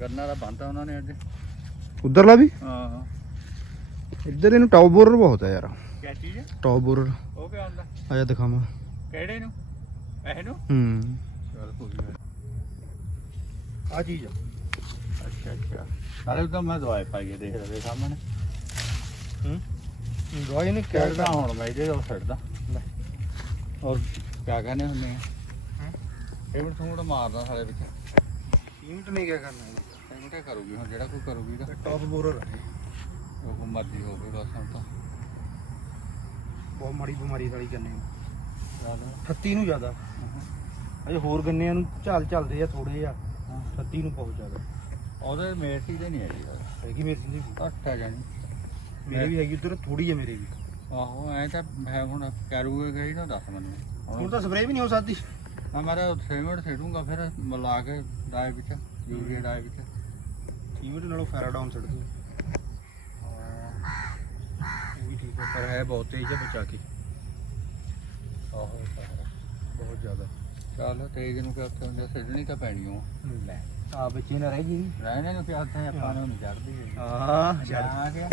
ਗੰਨਾ ਦਾ ਬੰਦਾ ਉਹਨਾਂ ਨੇ ਅੱਜ। ਉਧਰਲਾ ਵੀ? ਹਾਂ। ਇੱਧਰ ਇਹਨੂੰ ਟੌਪ ਬੋਰਰ ਬਹੁਤ ਆ ਯਾਰ। ਕਿਆ ਚੀਜ਼? ਹੈ ਟੌਪ ਬੋਰਰ ਉਹ ਕਿਆ ਹੁੰਦਾ? ਆ ਜਾ ਦਿਖਾਵਾਂ। ਕਿਹੜੇ ਨੂੰ? ਇਹ ਨੂੰ ਹੂੰ। ਚਲ ਕੋਈ ਗੱਲ ਆ ਚੀਜ਼ ਅੱਛਾ ਅੱਛਾ। ਨਾਲੇ ਤਾਂ ਮੈਂ ਦਵਾਈ ਪਾਈ ਕੇ ਦੇਖ ਰਿਹਾ ਸਾਹਮਣੇ। ਹੂੰ? ਦਵਾਈ ਨੇ ਕਿਹੜਾ ਹੁਣ ਮੈਂ ਇਹਦੇ ਤੋਂ ਛੱਡਦਾ ਔਰ ਕਿਆ ਕਹਿੰਦੇ ਹੁੰਦੇ ਆ? ਇਹ ਵੀ ਥੋੜਾ ਮਾਰਦਾ ਸਾਲੇ ਵਿੱਚ। ਸੀਮਟ ਨੇ ਕੀ ਕਰਨਾ ਹੈ ਸੈਂਟੇ ਕਰੂਗੀ ਹੁਣ ਜਿਹੜਾ ਕੋਈ ਕਰੂਗੀ ਤਾਂ। ਟੌਪ ਬੋਰਰ ਹੈ ਉਹ ਮਰਜ਼ੀ ਹੋਵੇ ਬਸ ਹੁਣ ਤਾਂ। ਬਹੁਤ ਮਾੜੀ ਬਿਮਾਰੀ ਵਾਲੀ ਗੰਨੇ ਨੂੰ 38 ਨੂੰ ਜ਼ਿਆਦਾ। ਅਜੇ ਹੋਰ ਗੰਨਿਆਂ ਨੂੰ ਝਾਲ ਚੱਲਦੇ ਆ ਥੋੜੇ ਆ 38 ਨੂੰ ਬਹੁਤ ਜ਼ਿਆਦਾ। ਉਹਦੇ ਮੇਰਟੀ ਤੇ ਨਹੀਂ ਆਈ ਯਾਰ। ਹੈਗੀ ਮੇਰੀ ਦੀ ਘੱਟ ਆ ਜਾਣੀ। ਮੇਰੇ ਵੀ ਹੈਗੀ ਉਧਰ ਥੋੜੀ ਹੈ ਮੇਰੇ ਵੀ। ਆਹੋ ਐ ਤਾਂ ਹੈ ਹੁਣ ਕਰੂਗੇ ਗਈ ਨਾ ਦੱਸ ਮੈਨੂੰ। ਹੁਣ ਤਾਂ ਸਪਰੇਅ ਵੀ ਨਹੀਂ ਹੋ ਸਕਦੀ। ਮੈਂ ਮਾਰਾ ਸੀਮੈਂਟ ਛੇੜੂੰਗਾ ਫਿਰ ਮਿਲਾ ਕੇ ਡਾਈ ਵਿੱਚ ਯੂਰੀਆ ਡਾਈ ਵਿੱਚ। ਸੀਮਟ ਨਾਲੋਂ ਫੈਰਾਡਾਊਨ ਛੱਡ ਦੋ ਉਹ ਵੀ ਠੀਕ ਹੈ ਪਰ ਹੈ ਬਹੁਤ ਤੇਜ਼ ਹੈ ਬਚਾ ਕੇ। ਆਹੋ ਇਹ ਤਾਂ ਹੈ। ਬਹੁਤ ਜ਼ਿਆਦਾ। ਚੱਲ ਤੇਜ ਨੂੰ ਕਿਹਾ ਉੱਥੇ ਹੁੰਦੇ ਸਿੱਧਣੀ ਤਾਂ ਪੈਣੀ ਉਹ ਲੈ। ਆ ਬੱਚੇ ਨਾ ਰਹਿ ਗਈ ਰਹਿਣੇ ਨੂੰ ਕਿਹਾ ਉੱਥੇ ਆਪਾਂ ਨੂੰ ਚੜਦੀ ਹਾਂ ਆ ਗਿਆ।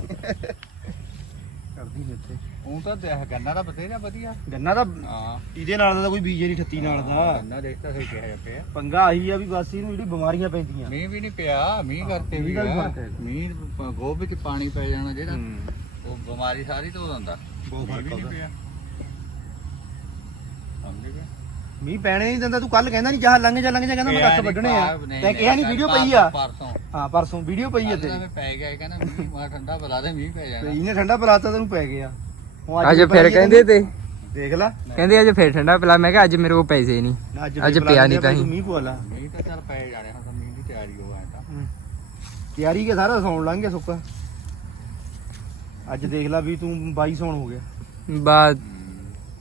ਕਰਦੀ ਇੱਥੇ ਉਹ ਤਾਂ ਦੇਖ ਗੰਨਾ ਦਾ ਬਥੇਰਾ ਵਧੀਆ। ਗੰਨਾ ਤਾਂ ਹਾਂ। ਇਹਦੇ ਨਾਲ ਦਾ ਕੋਈ ਬੀਜ ਨਹੀਂ 38 ਨਾਲ ਦਾ। ਗੰਨਾ ਦੇਖਤਾ ਸਹੀ ਕਿਹਾ ਪਿਆ। ਪੰਗਾ ਆਹੀ ਆ ਵੀ ਬਸ ਇਹਨੂੰ ਜਿਹੜੀ ਬਿਮਾਰੀਆਂ ਪੈਂਦੀਆਂ। ਮੀਂਹ ਵੀ ਨਹੀਂ ਪਿਆ ਮੀਂਹ ਕਰਕੇ ਵੀ ਮੀਂਹ ਦਾ ਆ। ਗੋਭ ਵਿੱਚ ਪਾਣੀ ਪੈ ਜਾਣਾ ਜਿਹੜਾ ਹੂੰ। ਉਹ ਬਿਮਾਰੀ ਸਾਰੀ ਧੋ ਦਿੰਦਾ ਬਹੁਤ ਫ਼ਰਕ ਪਿਆ। ਸਮਝ ਗਿਆ ਮੀਂਹ ਪੈਣੇ ਨਹੀਂ ਦਿੰਦਾ ਤੂੰ ਕੱਲ ਕਹਿੰਦਾ ਨਹੀਂ ਜਹਾਂ ਲੰਘ ਜਾ ਲੰਘ ਜਾ ਕਹਿੰਦਾ ਮੈਂ ਕੱਖ ਵੱਢਣੇ ਆ। ਤੈਂ ਕਿਹਾ ਨਹੀਂ ਵੀਡੀਓ ਪਈ ਆ। ਪਰਸੋਂ ਹਾਂ ਪਰਸੋਂ ਵੀਡੀਓ ਪਈ ਆ ਤਾਂ ਪੈ ਗਿਆ ਕਹਿੰਦਾ ਮੀਂਹ ਮਾ ਠੰਡਾ ਬੁਲਾ ਦੇ ਮੀਂਹ ਪੈ ਜਾਣਾ। ਇਹਨੇ ਠੰਡਾ ਪਲਾਤਾ ਤੈਨੂੰ ਪੈ ਗਿਆ। ਹੁਣ ਅੱਜ ਵੀ ਫਿਰ ਪਈ ਆ ਕਹਿੰਦੇ ਤੇ। ਤੈਨੂੰ। ਦੇਖ ਲੈ। ਕਹਿੰਦੇ ਅੱਜ ਫਿਰ ਠੰਡਾ ਪਿਲਾ ਮੈਂ ਕਿਹਾ ਅੱਜ ਮੇਰੇ ਕੋਲ ਪੈਸੇ ਨਹੀਂ। ਨਾ ਅੱਜ ਪਿਆ ਨੀ ਪਲਾ ਤਾਂ ਮੀਂਹ ਪਵਾ ਲਾ। ਮੀਂਹ ਤਾਂ ਚੱਲ ਪੈ ਜਾਣੇ ਹੁਣ ਤਾਂ ਮੀਂਹ ਦੀ ਤਿਆਰੀ ਹੋ ਐ ਤਾਂ। ਤਿਆਰੀ ਕੇ ਸਾਰਾ ਸੌਣ ਲੰਘ ਗਿਆ ਸੁੱਕਾ। ਅੱਜ ਦੇਖ ਲੈ ਵੀ ਤੂੰ 22 ਸੌਣ ਹੋ ਗਿਆ। ਬਾ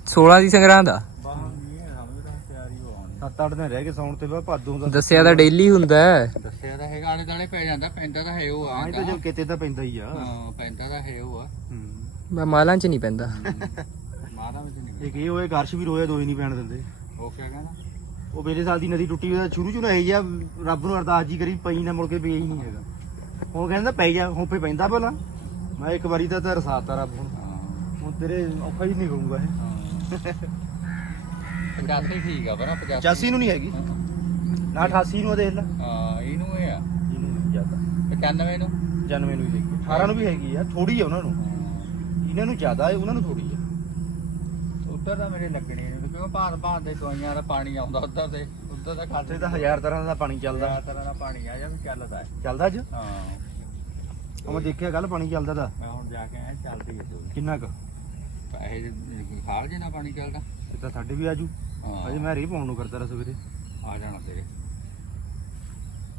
16 ਦੀ ਸੰਗਰਾਂ ਦਾ ਬਾਹਰ ਮੀਂਹ ਸਮਝਦਾ ਤਿਆਰੀ ਹੋ ਆਉਣੀ 7-8 ਦਿਨ ਰਹਿ ਗਏ ਸੌਣ ਤੇ ਬਾਅਦ ਭਾਦੋਂ ਦਾ ਦੱਸਿਆ ਤਾਂ ਡੇਲੀ ਹੁੰਦਾ ਹੈ। ਦੱਸਿਆ ਤਾਂ ਹੈਗਾ ਆਲੇ ਦਾਲੇ ਪੈ ਜਾਂਦਾ ਪੈਂਦਾ ਤਾਂ ਹੈ ਉਹ ਹਾਂ ਇਹ ਤਾਂ ਆ ਜੋ ਕਿਤੇ ਤਾਂ ਪੈਂਦਾ ਹੀ ਆ। ਹਾਂ ਪੈਂਦਾ ਤਾਂ ਹੈ ਉਹ ਆ। ਹੂੰ। ਬਾ ਮਾਲਾਂ 'ਚ ਨਹੀਂ ਪੈਂਦਾ। ਮਾਰਾ ਵਿੱਚ ਨਹੀਂ ਇੱਕ ਇਹ ਹੋਏ ਗਰਸ਼ ਵੀ ਰੋਇਆ ਦੋਈ ਨਹੀਂ ਪੈਣ ਦਿੰਦੇ। ਉਹ ਕਿਆ ਕਹਿੰਦਾ ਉਹ ਵੇਲੇ ਸਾਲ ਦੀ ਨਦੀ ਟੁੱਟੀ ਹੋਈ ਸ਼ੁਰੂ ਚੋਂ ਇਹ ਜਿਹਾ ਰੱਬ ਨੂੰ ਅਰਦਾਸ ਜੀ ਕਰੀ ਪਈ ਨਾ ਮੁੜ ਕੇ ਪਈ ਹੀ ਨਹੀਂ ਹੈਗਾ। ਹੁਣ ਕਹਿੰਦਾ ਪੈ ਜਾ ਹੁਣ ਫੇ ਪੈਂਦਾ ਭਲਾ। ਮੈਂ ਇੱਕ ਵਾਰੀ ਤਾਂ ਤਾਂ ਰਸਾਤਾ ਰੱਬ ਹੁਣ ਹਾਂ। ਹੁਣ ਤੇਰੇ ਔਖਾ ਹੀ ਨਹੀਂ ਹੋਊਗਾ ਇਹ। 85 ਠੀਕ ਆ ਪਰ 85 85 ਨੂੰ ਨਹੀਂ ਹੈਗੀ। ਨਾ 88 ਨੂੰ ਆ ਦੇਖ ਲੈ। ਹਾਂ ਇਹਨੂੰ ਇਹ ਆ। ਇਹਨੂੰ ਨਹੀਂ ਜ਼ਿਆਦਾ। 95 ਨੂੰ? 95 ਨੂੰ ਹੀ ਹੈਗੀ 18 ਨੂੰ ਵੀ ਹੈਗੀ ਆ ਥੋੜੀ ਆ ਉਹਨਾਂ ਨੂੰ। ਇਹਨਾਂ ਨੂੰ ਜ਼ਿਆਦਾ ਹੈ ਉਹਨਾਂ ਨੂੰ ਥੋੜੀ ਆ। ਉੱਧਰ ਤਾਂ ਮੇਰੇ ਲੱਗਣੀ ਨਹੀਂ ਕਿਉਂਕਿ ਭਾਂ ਭਾਂ ਦੇ ਦਵਾਈਆਂ ਦਾ ਪਾਣੀ ਆਉਂਦਾ ਉੱਧਰ ਦੇ ਉੱਧਰ ਦਾ ਖਾਤੇ ਤਾਂ ਹਜ਼ਾਰ ਤਰ੍ਹਾਂ ਦਾ ਪਾਣੀ ਚੱਲਦਾ। ਚੱਲਦਾ ਤਰ੍ਹਾਂ ਦਾ ਪਾਣੀ ਆ ਜਾਂ ਵੀ ਚੱਲਦਾ ਹੈ। ਚੱਲਦਾ ਅੱਜ? ਹਾਂ। ਉਹ ਮੈਂ ਦੇਖਿਆ ਕੱਲ ਪਾਣੀ ਚੱਲਦਾ ਤਾਂ। ਮੈਂ ਹੁਣ ਜਾ ਕੇ ਆਇਆ ਚੱਲਦੀ ਹੈ ਦੋ ਕਿੰਨਾ ਕੁ? ਪੈਸੇ ਖਾਲ ਜੇ ਨਾ ਪਾਣੀ ਚੱਲਦਾ। ਇਹ ਤਾਂ ਸਾਡੇ ਵੀ ਆਜੂ। ਹਾਂ। ਅਜੇ ਮੈਂ ਰੇ ਪਾਉਣ ਨੂੰ ਕਰਦਾ ਰ ਸਵੇਰੇ। ਆ ਜਾਣਾ ਤੇਰੇ।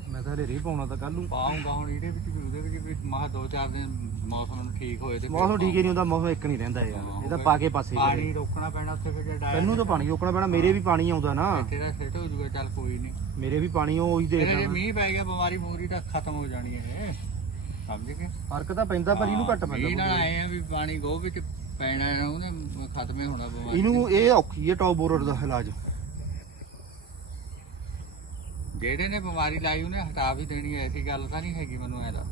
ਮੈਂ ਤਾਂ ਹਲੇ ਰੇ ਪਾਉਣਾ ਤਾਂ ਕੱਲ ਨੂੰ। ਪਾਉਂਗਾ ਹੁਣ ਇਹਦੇ ਵਿੱਚ ਵੀ ਉਹਦੇ ਵਿੱਚ ਵੀ ਮਾ ਦੋ ਚਾਰ ਦਿਨ ਮੌਸਮ ਠੀਕ ਹੋਏ ਤੇ ਫਿਰ ਮੌਸਮ ਠੀਕ ਹੀ ਨਹੀਂ ਹੁੰਦਾ ਮੌਸਮ ਇੱਕ ਨਹੀਂ ਰਹਿੰਦਾ ਯਾਰ। ਇਹ ਤਾਂ ਪਾ ਕੇ ਪਾਸੇ ਪਾਣੀ। ਰੋਕਣਾ ਪੈਣਾ ਉੱਥੇ ਫਿਰ ਜੇ ਡਾਇਆ ਤੈਨੂੰ ਤਾਂ ਪਾਣੀ ਰੋਕਣਾ ਪੈਣਾ ਮੇਰੇ ਵੀ ਪਾਣੀ ਆਉਂਦਾ ਨਾ। ਤੇਰਾ ਸੈਟ ਹੋ ਜੂਗਾ ਚੱਲ ਕੋਈ ਨਹੀਂ। ਮੇਰੇ ਵੀ ਪਾਣੀ ਉਹ ਹੀ ਤੇਰੇ ਜੇ ਦੇਖਦਾ ਮੀਂਹ ਪੈ ਗਿਆ ਬਿਮਾਰੀ ਮੂਰੀ ਤਾਂ ਖਤਮ ਹੋ ਜਾਣੀ ਹੈ। ਇਹ ਸਮਝ ਗਏ? ਫ਼ਰਕ ਤਾਂ ਪੈਂਦਾ ਪਰ ਇਹਨੂੰ ਘੱਟ ਮੀਂਹ ਨਾਲ ਪੈਂਦਾ ਆਏ ਆ ਵੀ ਪਾਣੀ ਗੋਹ ਵਿੱਚ ਪੈਣਾ ਹੈ, ਉਹਨੇ ਖਤਮ ਹੀ ਹੋਣਾ ਬਿਮਾਰੀ। ਇਹਨੂੰ ਇਹ ਔਖੀ ਹੈ ਟੌਪ ਬੋਰਰ ਦਾ ਇਲਾਜ। ਜਿਹੜੇ ਨੇ ਬਿਮਾਰੀ ਲਾਈ ਉਹਨੇ ਹਟਾ ਵੀ ਦੇਣੀ ਹੈ ਐਸੀ ਗੱਲ ਤਾਂ ਨਹੀਂ ਹੈਗੀ ਮੈਨੂੰ ਐਦਾ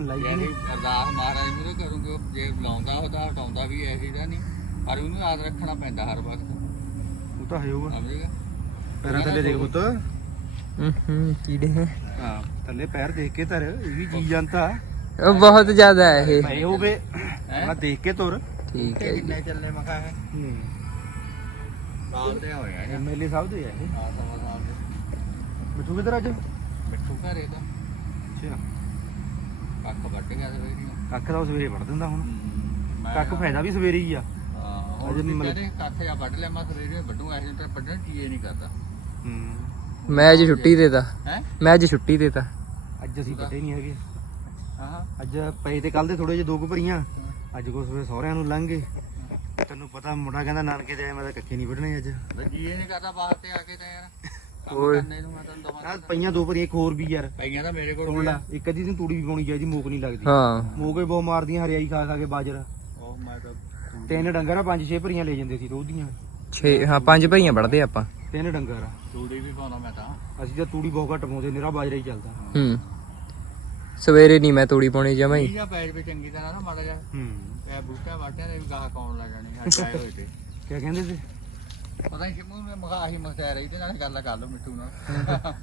ਲਾਈ ਜੇ ਅਸੀਂ ਅਰਦਾਸ ਮਹਾਰਾਜ ਮੂਰੇ ਕਰੂੰਗੇ ਉਹ ਜੇ ਲਾਉਂਦਾ ਉਹਦਾ ਹਟਾਉਂਦਾ ਵੀ ਐਸੀ ਤਾਂ ਨਹੀਂ। ਪਰ ਉਹਨੂੰ ਯਾਦ ਰੱਖਣਾ ਪੈਂਦਾ ਹਰ ਵਕਤ। ਉਹ ਤਾਂ ਹੈ ਉਹ ਸਮਝੇਗਾ ਪੈਰਾਂ ਥੱਲੇ ਦੇਖ ਪੁੱਤ। ਹੂੰ ਹੂੰ ਕੀੜੇ ਹੈ ਹਾਂ। ਥੱਲੇ ਪੈਰ ਦੇਖ ਕੇ ਧਰ ਇਹ ਵੀ ਜੀ ਜਨਤਾ ਉਹ ਬਹੁਤ ਜ਼ਿਆਦਾ ਹੈ ਇਹ। ਪਏ ਹੋਵੇ। ਮੈਂ ਦੇਖ ਕੇ ਤੁਰ। ਠੀਕ ਹੈ ਜੀ। ਕਿੰਨੇ ਚੱਲੇ ਮਖਾ ਹੈ। ਬਾਲ ਦੇ ਹੋਇਆ ਇਹ ਐਮਐਲਏ ਸਾਹਿਬ ਦੇ ਆ ਇਹ। ਆ ਸਵਾ ਸਾਲ ਦੇ। ਮਿੱਠੂ ਕਿੱਧਰ ਅੱਜ? ਬਿੱਟੂ ਘਰੇ ਤਾਂ। ਅੱਛਾ। ਕੱਖ ਵੱਢ ਗਿਆ ਤੇ ਵੇਰੀਆਂ ਕੱਖ ਦਾ ਉਹ ਸਵੇਰੇ ਵੜ ਦਿੰਦਾ ਹੁਣ। ਮੈਂ ਕੱਖ ਫਾਇਦਾ ਵੀ ਸਵੇਰੇ ਹੀ ਆ। ਹਾਂ ਅਜੇ ਮੇਰੇ ਕੱਖ ਜਾਂ ਵੱਢ ਲਿਆ ਮੈਂ ਸਵੇਰੇ ਵੱਢੂ ਐਸੇ ਤਾਂ ਵੱਢਣ ਟੀਏ ਨਹੀਂ ਕਰਦਾ। ਹੂੰ। ਮੈਂ ਅੱਜ ਛੁੱਟੀ ਦੇਤਾ ਹੈ? ਮੈਂ ਅੱਜ ਛੁੱਟੀ ਦੇਤਾ ਅੱਜ ਅਸੀਂ ਵੱਡੇ ਨਹੀਂ ਹੈਗੇ। ਹਾਂ ਅੱਜ ਪਏ ਤੇ ਕੱਲ ਦੇ ਥੋੜੇ ਜਿਹੇ ਦੋ ਕੁ ਭਰੀਆਂ। ਅੱਜ ਕੋ ਸਵੇਰੇ ਸਹੁਰਿਆਂ ਨੂੰ ਲੰਘ ਗਏ। ਤੈਨੂੰ ਪਤਾ ਮੁੰਡਾ ਕਹਿੰਦਾ ਨਾਨਕੇ ਤੇ ਆਇਆ ਮੈਂ ਤਾਂ ਕੱਖੇ ਨਹੀਂ ਵੱਢਣੇ ਅੱਜ। ਜੀਏ ਨਹੀਂ ਕਰਦਾ ਬਾਹਰ ਤੇ ਆ ਕੇ ਤਾਂ ਯਾਰ। ਓਏ। ਕਰਨੇ ਨੂੰ ਮੈਂ ਤੁਹਾਨੂੰ ਆਹ ਦਵਾਂ ਪਈਆਂ ਦੋ ਭਰੀਆਂ ਇੱਕ ਹੋਰ ਵੀ ਯਾਰ। ਪਈਆਂ ਤਾਂ ਮੇਰੇ ਕੋਲ ਸੁਣ ਵੀ ਲੈ ਆ। ਇੱਕ ਅੱਧੀ ਤੂੜੀ ਵੀ ਪਾਉਣੀ ਚਾਹੀਦੀ ਮੋਕ ਨਹੀਂ ਲੱਗਦੀ। ਹਾਂ। ਮੋਕੇ ਬਹੁਤ ਮਾਰਦੀਆਂ ਹਰਿਆਈ ਖਾ ਖਾ ਕੇ ਬਾਜਰਾ। ਉਹ ਮੈਂ ਤਾਂ ਤਿੰਨ ਡੰਗਰ ਆ ਪੰਜ ਛੇ ਭਰੀਆਂ ਲੈ ਜਾਂਦੇ ਸੀ ਰੋਜ਼ ਦੀਆਂ। 6 ਹਾਂ ਪੰਜ ਭਈਆਂ ਵੜਦੇ ਆਪਾਂ। ਤਿੰਨ ਡੰਗਰ ਆ। ਤੂੜੀ ਵੀ ਪਾਉਣਾ ਮੈਂ ਤਾਂ। ਅਸੀਂ ਤਾਂ ਤੂੜੀ ਬਹੁਤ ਘੱਟ ਪਾਉਂਦੇ ਨਿਰਾ ਬਾਜਰਾ ਹੀ ਚੱਲਦਾ। ਹੂੰ। ਸਵੇਰੇ ਨਹੀਂ ਮੈਂ ਤੂੜੀ ਪਾਉਣੀ ਜਮਾ ਹੀ। ਜਾਂ ਪੈਜ ਵੀ ਚੰਗੀ ਤਰ੍ਹਾਂ ਨਾ ਮਾੜਾ ਜਾ ਹੂੰ। ਇਹ ਬੂਟਾ ਵਾਟਿਆਂ ਦੇ ਵੀ ਗਾਹ ਕੌਣ ਲੱਗ ਜਾਣੀ ਅੱਜ ਆਏ ਹੋਏ ਤੇ। ਕਿਆ ਕਹਿੰਦੇ ਸੀ? ਪਤਾ ਨਹੀਂ ਕਿਉਂ ਮੈਂ ਮਗਾ ਹੀ ਮਖਿਆ ਰਹੀ ਤੇ ਨਾਲੇ ਗੱਲ ਕਰ ਲਓ ਮਿੱਟੂ ਨਾਲ।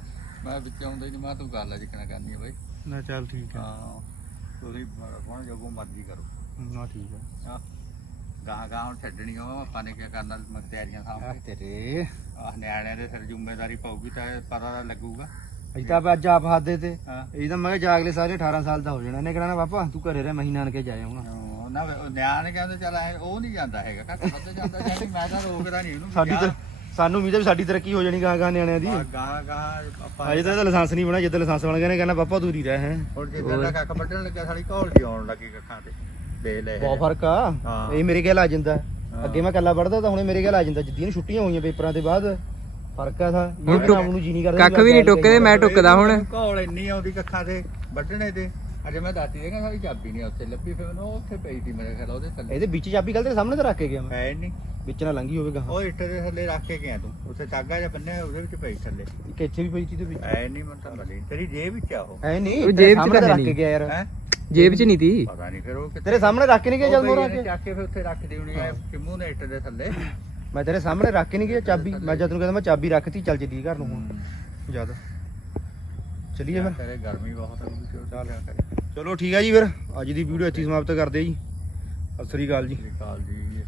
ਮੈਂ ਵਿੱਚ ਆਉਂਦਾ ਨਹੀਂ ਮੈਂ ਤੂੰ ਗੱਲ ਆ ਜਿੱਕਣਾ ਕਰਨੀ ਹੈ ਬਾਈ। ਨਾ ਚੱਲ ਠੀਕ ਆ। ਹਾਂ ਤੁਸੀਂ ਕੋਣ ਜੋ ਮਰਜ਼ੀ ਕਰੋ। ਨਾ ਠੀਕ ਆ। ਹਾਂ। ਗਾਹ ਗਾਹ ਹੁਣ ਛੱਡਣੀ ਉਹ ਆਪਾਂ ਨੇ ਕੀ ਕਰਨਾ ਮਖਤਿਆਰੀਆਂ ਸਾਹਮਣੇ ਤੇਰੇ। ਆਹ ਨਿਆਣਿਆਂ ਦੇ ਸਿਰ ਜ਼ਿੰਮੇਵਾਰੀ ਪਾਉਗੀ ਤਾਂ ਪਤਾ ਲੱਗੂਗਾ। ਅਸੀਂ ਤਾਂ ਅੱਜ ਆਪ ਹਾਦੇ ਤੇ। ਹਾਂ। ਇਹ ਤਾਂ ਮੈਂ ਕਿਹਾ ਜਾਗਲੇ ਸਾਰੇ 18 ਸਾਲ ਦਾ ਹੋ ਜਾਣਾ। ਇਹਨੇ ਕਹਿਣਾ ਪਾਪਾ ਤੂੰ ਘਰੇ ਰਹਿ ਮਹੀਨਾ ਨਾਨਕੇ ਜਾਇਆ ਹੁਣ ਉਹ ਨਾ ਉਹ ਨਿਆਣੇ ਕਹਿੰਦੇ ਚੱਲ ਐ ਉਹ ਨਹੀਂ ਜਾਂਦਾ ਹੈਗਾ। ਘੱਟ ਵੱਧ ਜਾਂਦਾ ਜਾਂਦੀ ਮੈਂ ਤਾਂ ਰੋਕਦਾ ਨਹੀਂ ਉਹਨੂੰ ਸਾਡੀ ਤਾਂ ਸਾਨੂੰ ਉਮੀਦ ਹੈ ਵੀ ਸਾਡੀ ਤਰੱਕੀ ਹੋ ਜਾਣੀ ਗਾਂ ਗਾਂ ਨਿਆਣਿਆਂ ਦੀ। ਗਾ ਗਾ ਆਪਾਂ ਅਜੇ ਤਾਂ ਇਹਦਾ ਲਾਇਸੈਂਸ ਨਹੀਂ ਬਣਾ ਜਿੱਦਾਂ ਲਾਇਸੈਂਸ ਬਣ ਗਿਆ ਨੇ ਕਹਿੰਦਾ ਪਾਪਾ ਤੂੰ ਹੀ ਰਹਿ ਹੈ? ਹੁਣ ਦਾ ਕੱਖ ਵੱਢਣ ਲੱਗਿਆ ਸਾਡੀ ਘੋਲ ਦੀ ਆਉਣ ਲੱਗੀ ਕੱਖਾਂ ਤੇ। ਦੇ ਲੈ। ਬਹੁਤ ਫ਼ਰਕ ਆ। ਹਾਂ। ਇਹ ਮੇਰੇ ਕੋਲ ਆ ਜਾਂਦਾ। ਹਾਂ। ਅੱਗੇ ਮੈਂ ਕੱਲਾ ਪੜਦਾ ਤਾਂ ਹੁਣ ਇਹ ਮੇਰੇ ਕੋਲ ਆ ਜਾਂਦਾ। ਜਿੱਦੀਆਂ ਨੂੰ ਛੁੱਟੀਆਂ ਹੋਈਆਂ ਪੇਪਰਾਂ ਦੇ ਬਾਅਦ। ਫ਼ਰਕ ਆ ਥਾ ਹੁਣ ਟੁੱਕ- ਨੂੰ ਜੀ ਨਹੀਂ ਕਰਦਾ ਕੱਖ ਵੀ ਨਹੀਂ ਟੁੱਕਦੇ ਮੈਂ ਟੁੱਕਦਾ ਹੁਣ। ਘੋਲ ਇੰਨੀ ਆਉਂਦੀ ਕੱਖਾਂ ਤੇ ਵੱਢਣੇ ਤੇ ਅਜੇ ਮੈਂ ਦਾਤੀ ਦੇ ਸਾਡੀ ਚਾਬੀ ਨਹੀਂ ਉੱਥੇ ਲੱਭੀ ਫਿਰ ਮੈਨੂੰ ਉਹ ਉੱਥੇ ਪਈ ਸੀ ਮੇਰੇ ਖਿਆਲ ਉਹਦੇ ਥੱਲੇ। ਇਹਦੇ ਵਿੱਚ ਚਾਬੀ ਕੱਲ ਤੇਰੇ ਸਾਹਮਣੇ ਤੇ ਰੱਖ ਕੇ ਗਿਆ ਮੈਂ। ਹੈ ਨਹੀਂ ਵਿੱਚ ਨਾ ਲੰਗੀ ਹੋਵੇਗਾ ਉਹ ਇੱਟ ਦੇ ਥੱਲੇ ਰੱਖ ਕੇ ਗਿਆ ਤੂੰ ਉੱਥੇ ਤਾਗਾ ਜਿਹਾ ਬੰਨਿਆ ਉਹਦੇ ਵਿੱਚ ਪਈ ਥੱਲੇ। ਇੱਕ ਇੱਥੇ ਵੀ ਪਈ ਸੀ ਤੇ ਵਿੱਚ। ਐ ਨਹੀਂ ਮਨ ਤਾਂ ਮਲੀ ਤੇਰੀ ਜੇਬ ਵਿੱਚ ਆ ਉਹ। ਐ ਨਹੀਂ ਉਹ ਤੇਰੇ ਜੇਬ 'ਚ ਸਾਹਮਣੇ ਤਾਂ ਰੱਖ ਨਹੀਂ। ਕੇ ਗਿਆ ਯਾਰ। ਹੈ? ਜੇਬ 'ਚ ਨਹੀਂ ਤੀ। ਪਤਾ ਨਹੀਂ ਫਿਰ ਉਹ ਕਿੱਥੇ ਤੇਰੇ ਸਾਹਮਣੇ ਰੱਖ ਕੇ ਨਹੀਂ ਗਿਆ ਜਦ ਮੋਰਾ ਕੇ ਚੱਕ ਕੇ ਫਿਰ ਉੱਥੇ ਰੱਖਦੀ ਹੋਣੀ ਐ ਕਿਮੂ ਨੇ ਇੱਟ ਦੇ ਥੱਲੇ। ਮੈਂ ਤੇਰੇ ਸਾਹਮਣੇ ਰੱਖ ਕੇ ਨਹੀਂ ਗਿਆ ਚਾਬੀ। ਮੈਂ ਜਦ ਤੈਨੂੰ ਕਹਿੰਦਾ ਮੈਂ ਚਾਬੀ ਰੱਖਤੀ ਚੱਲ ਚੱਲੀ ਘਰ ਨੂੰ ਹੁਣ। ਜਦ ਚਲੀਏ ਫਿਰ। ਤੇਰੇ ਗਰਮੀ ਬਹੁਤ ਆ ਕਿਉਂ ਚੱਲ। ਕਰੇ? ਚਲੋ ਠੀਕ ਆ ਜੀ ਫਿਰ। ਅੱਜ ਦੀ ਵੀਡੀਓ ਇੱਥੇ ਸਮਾਪਤ ਕਰਦੇ ਜੀ। ਸਤਿ ਸ੍ਰੀ ਅਕਾਲ ਜੀ। ਕਾਲ ਜੀ।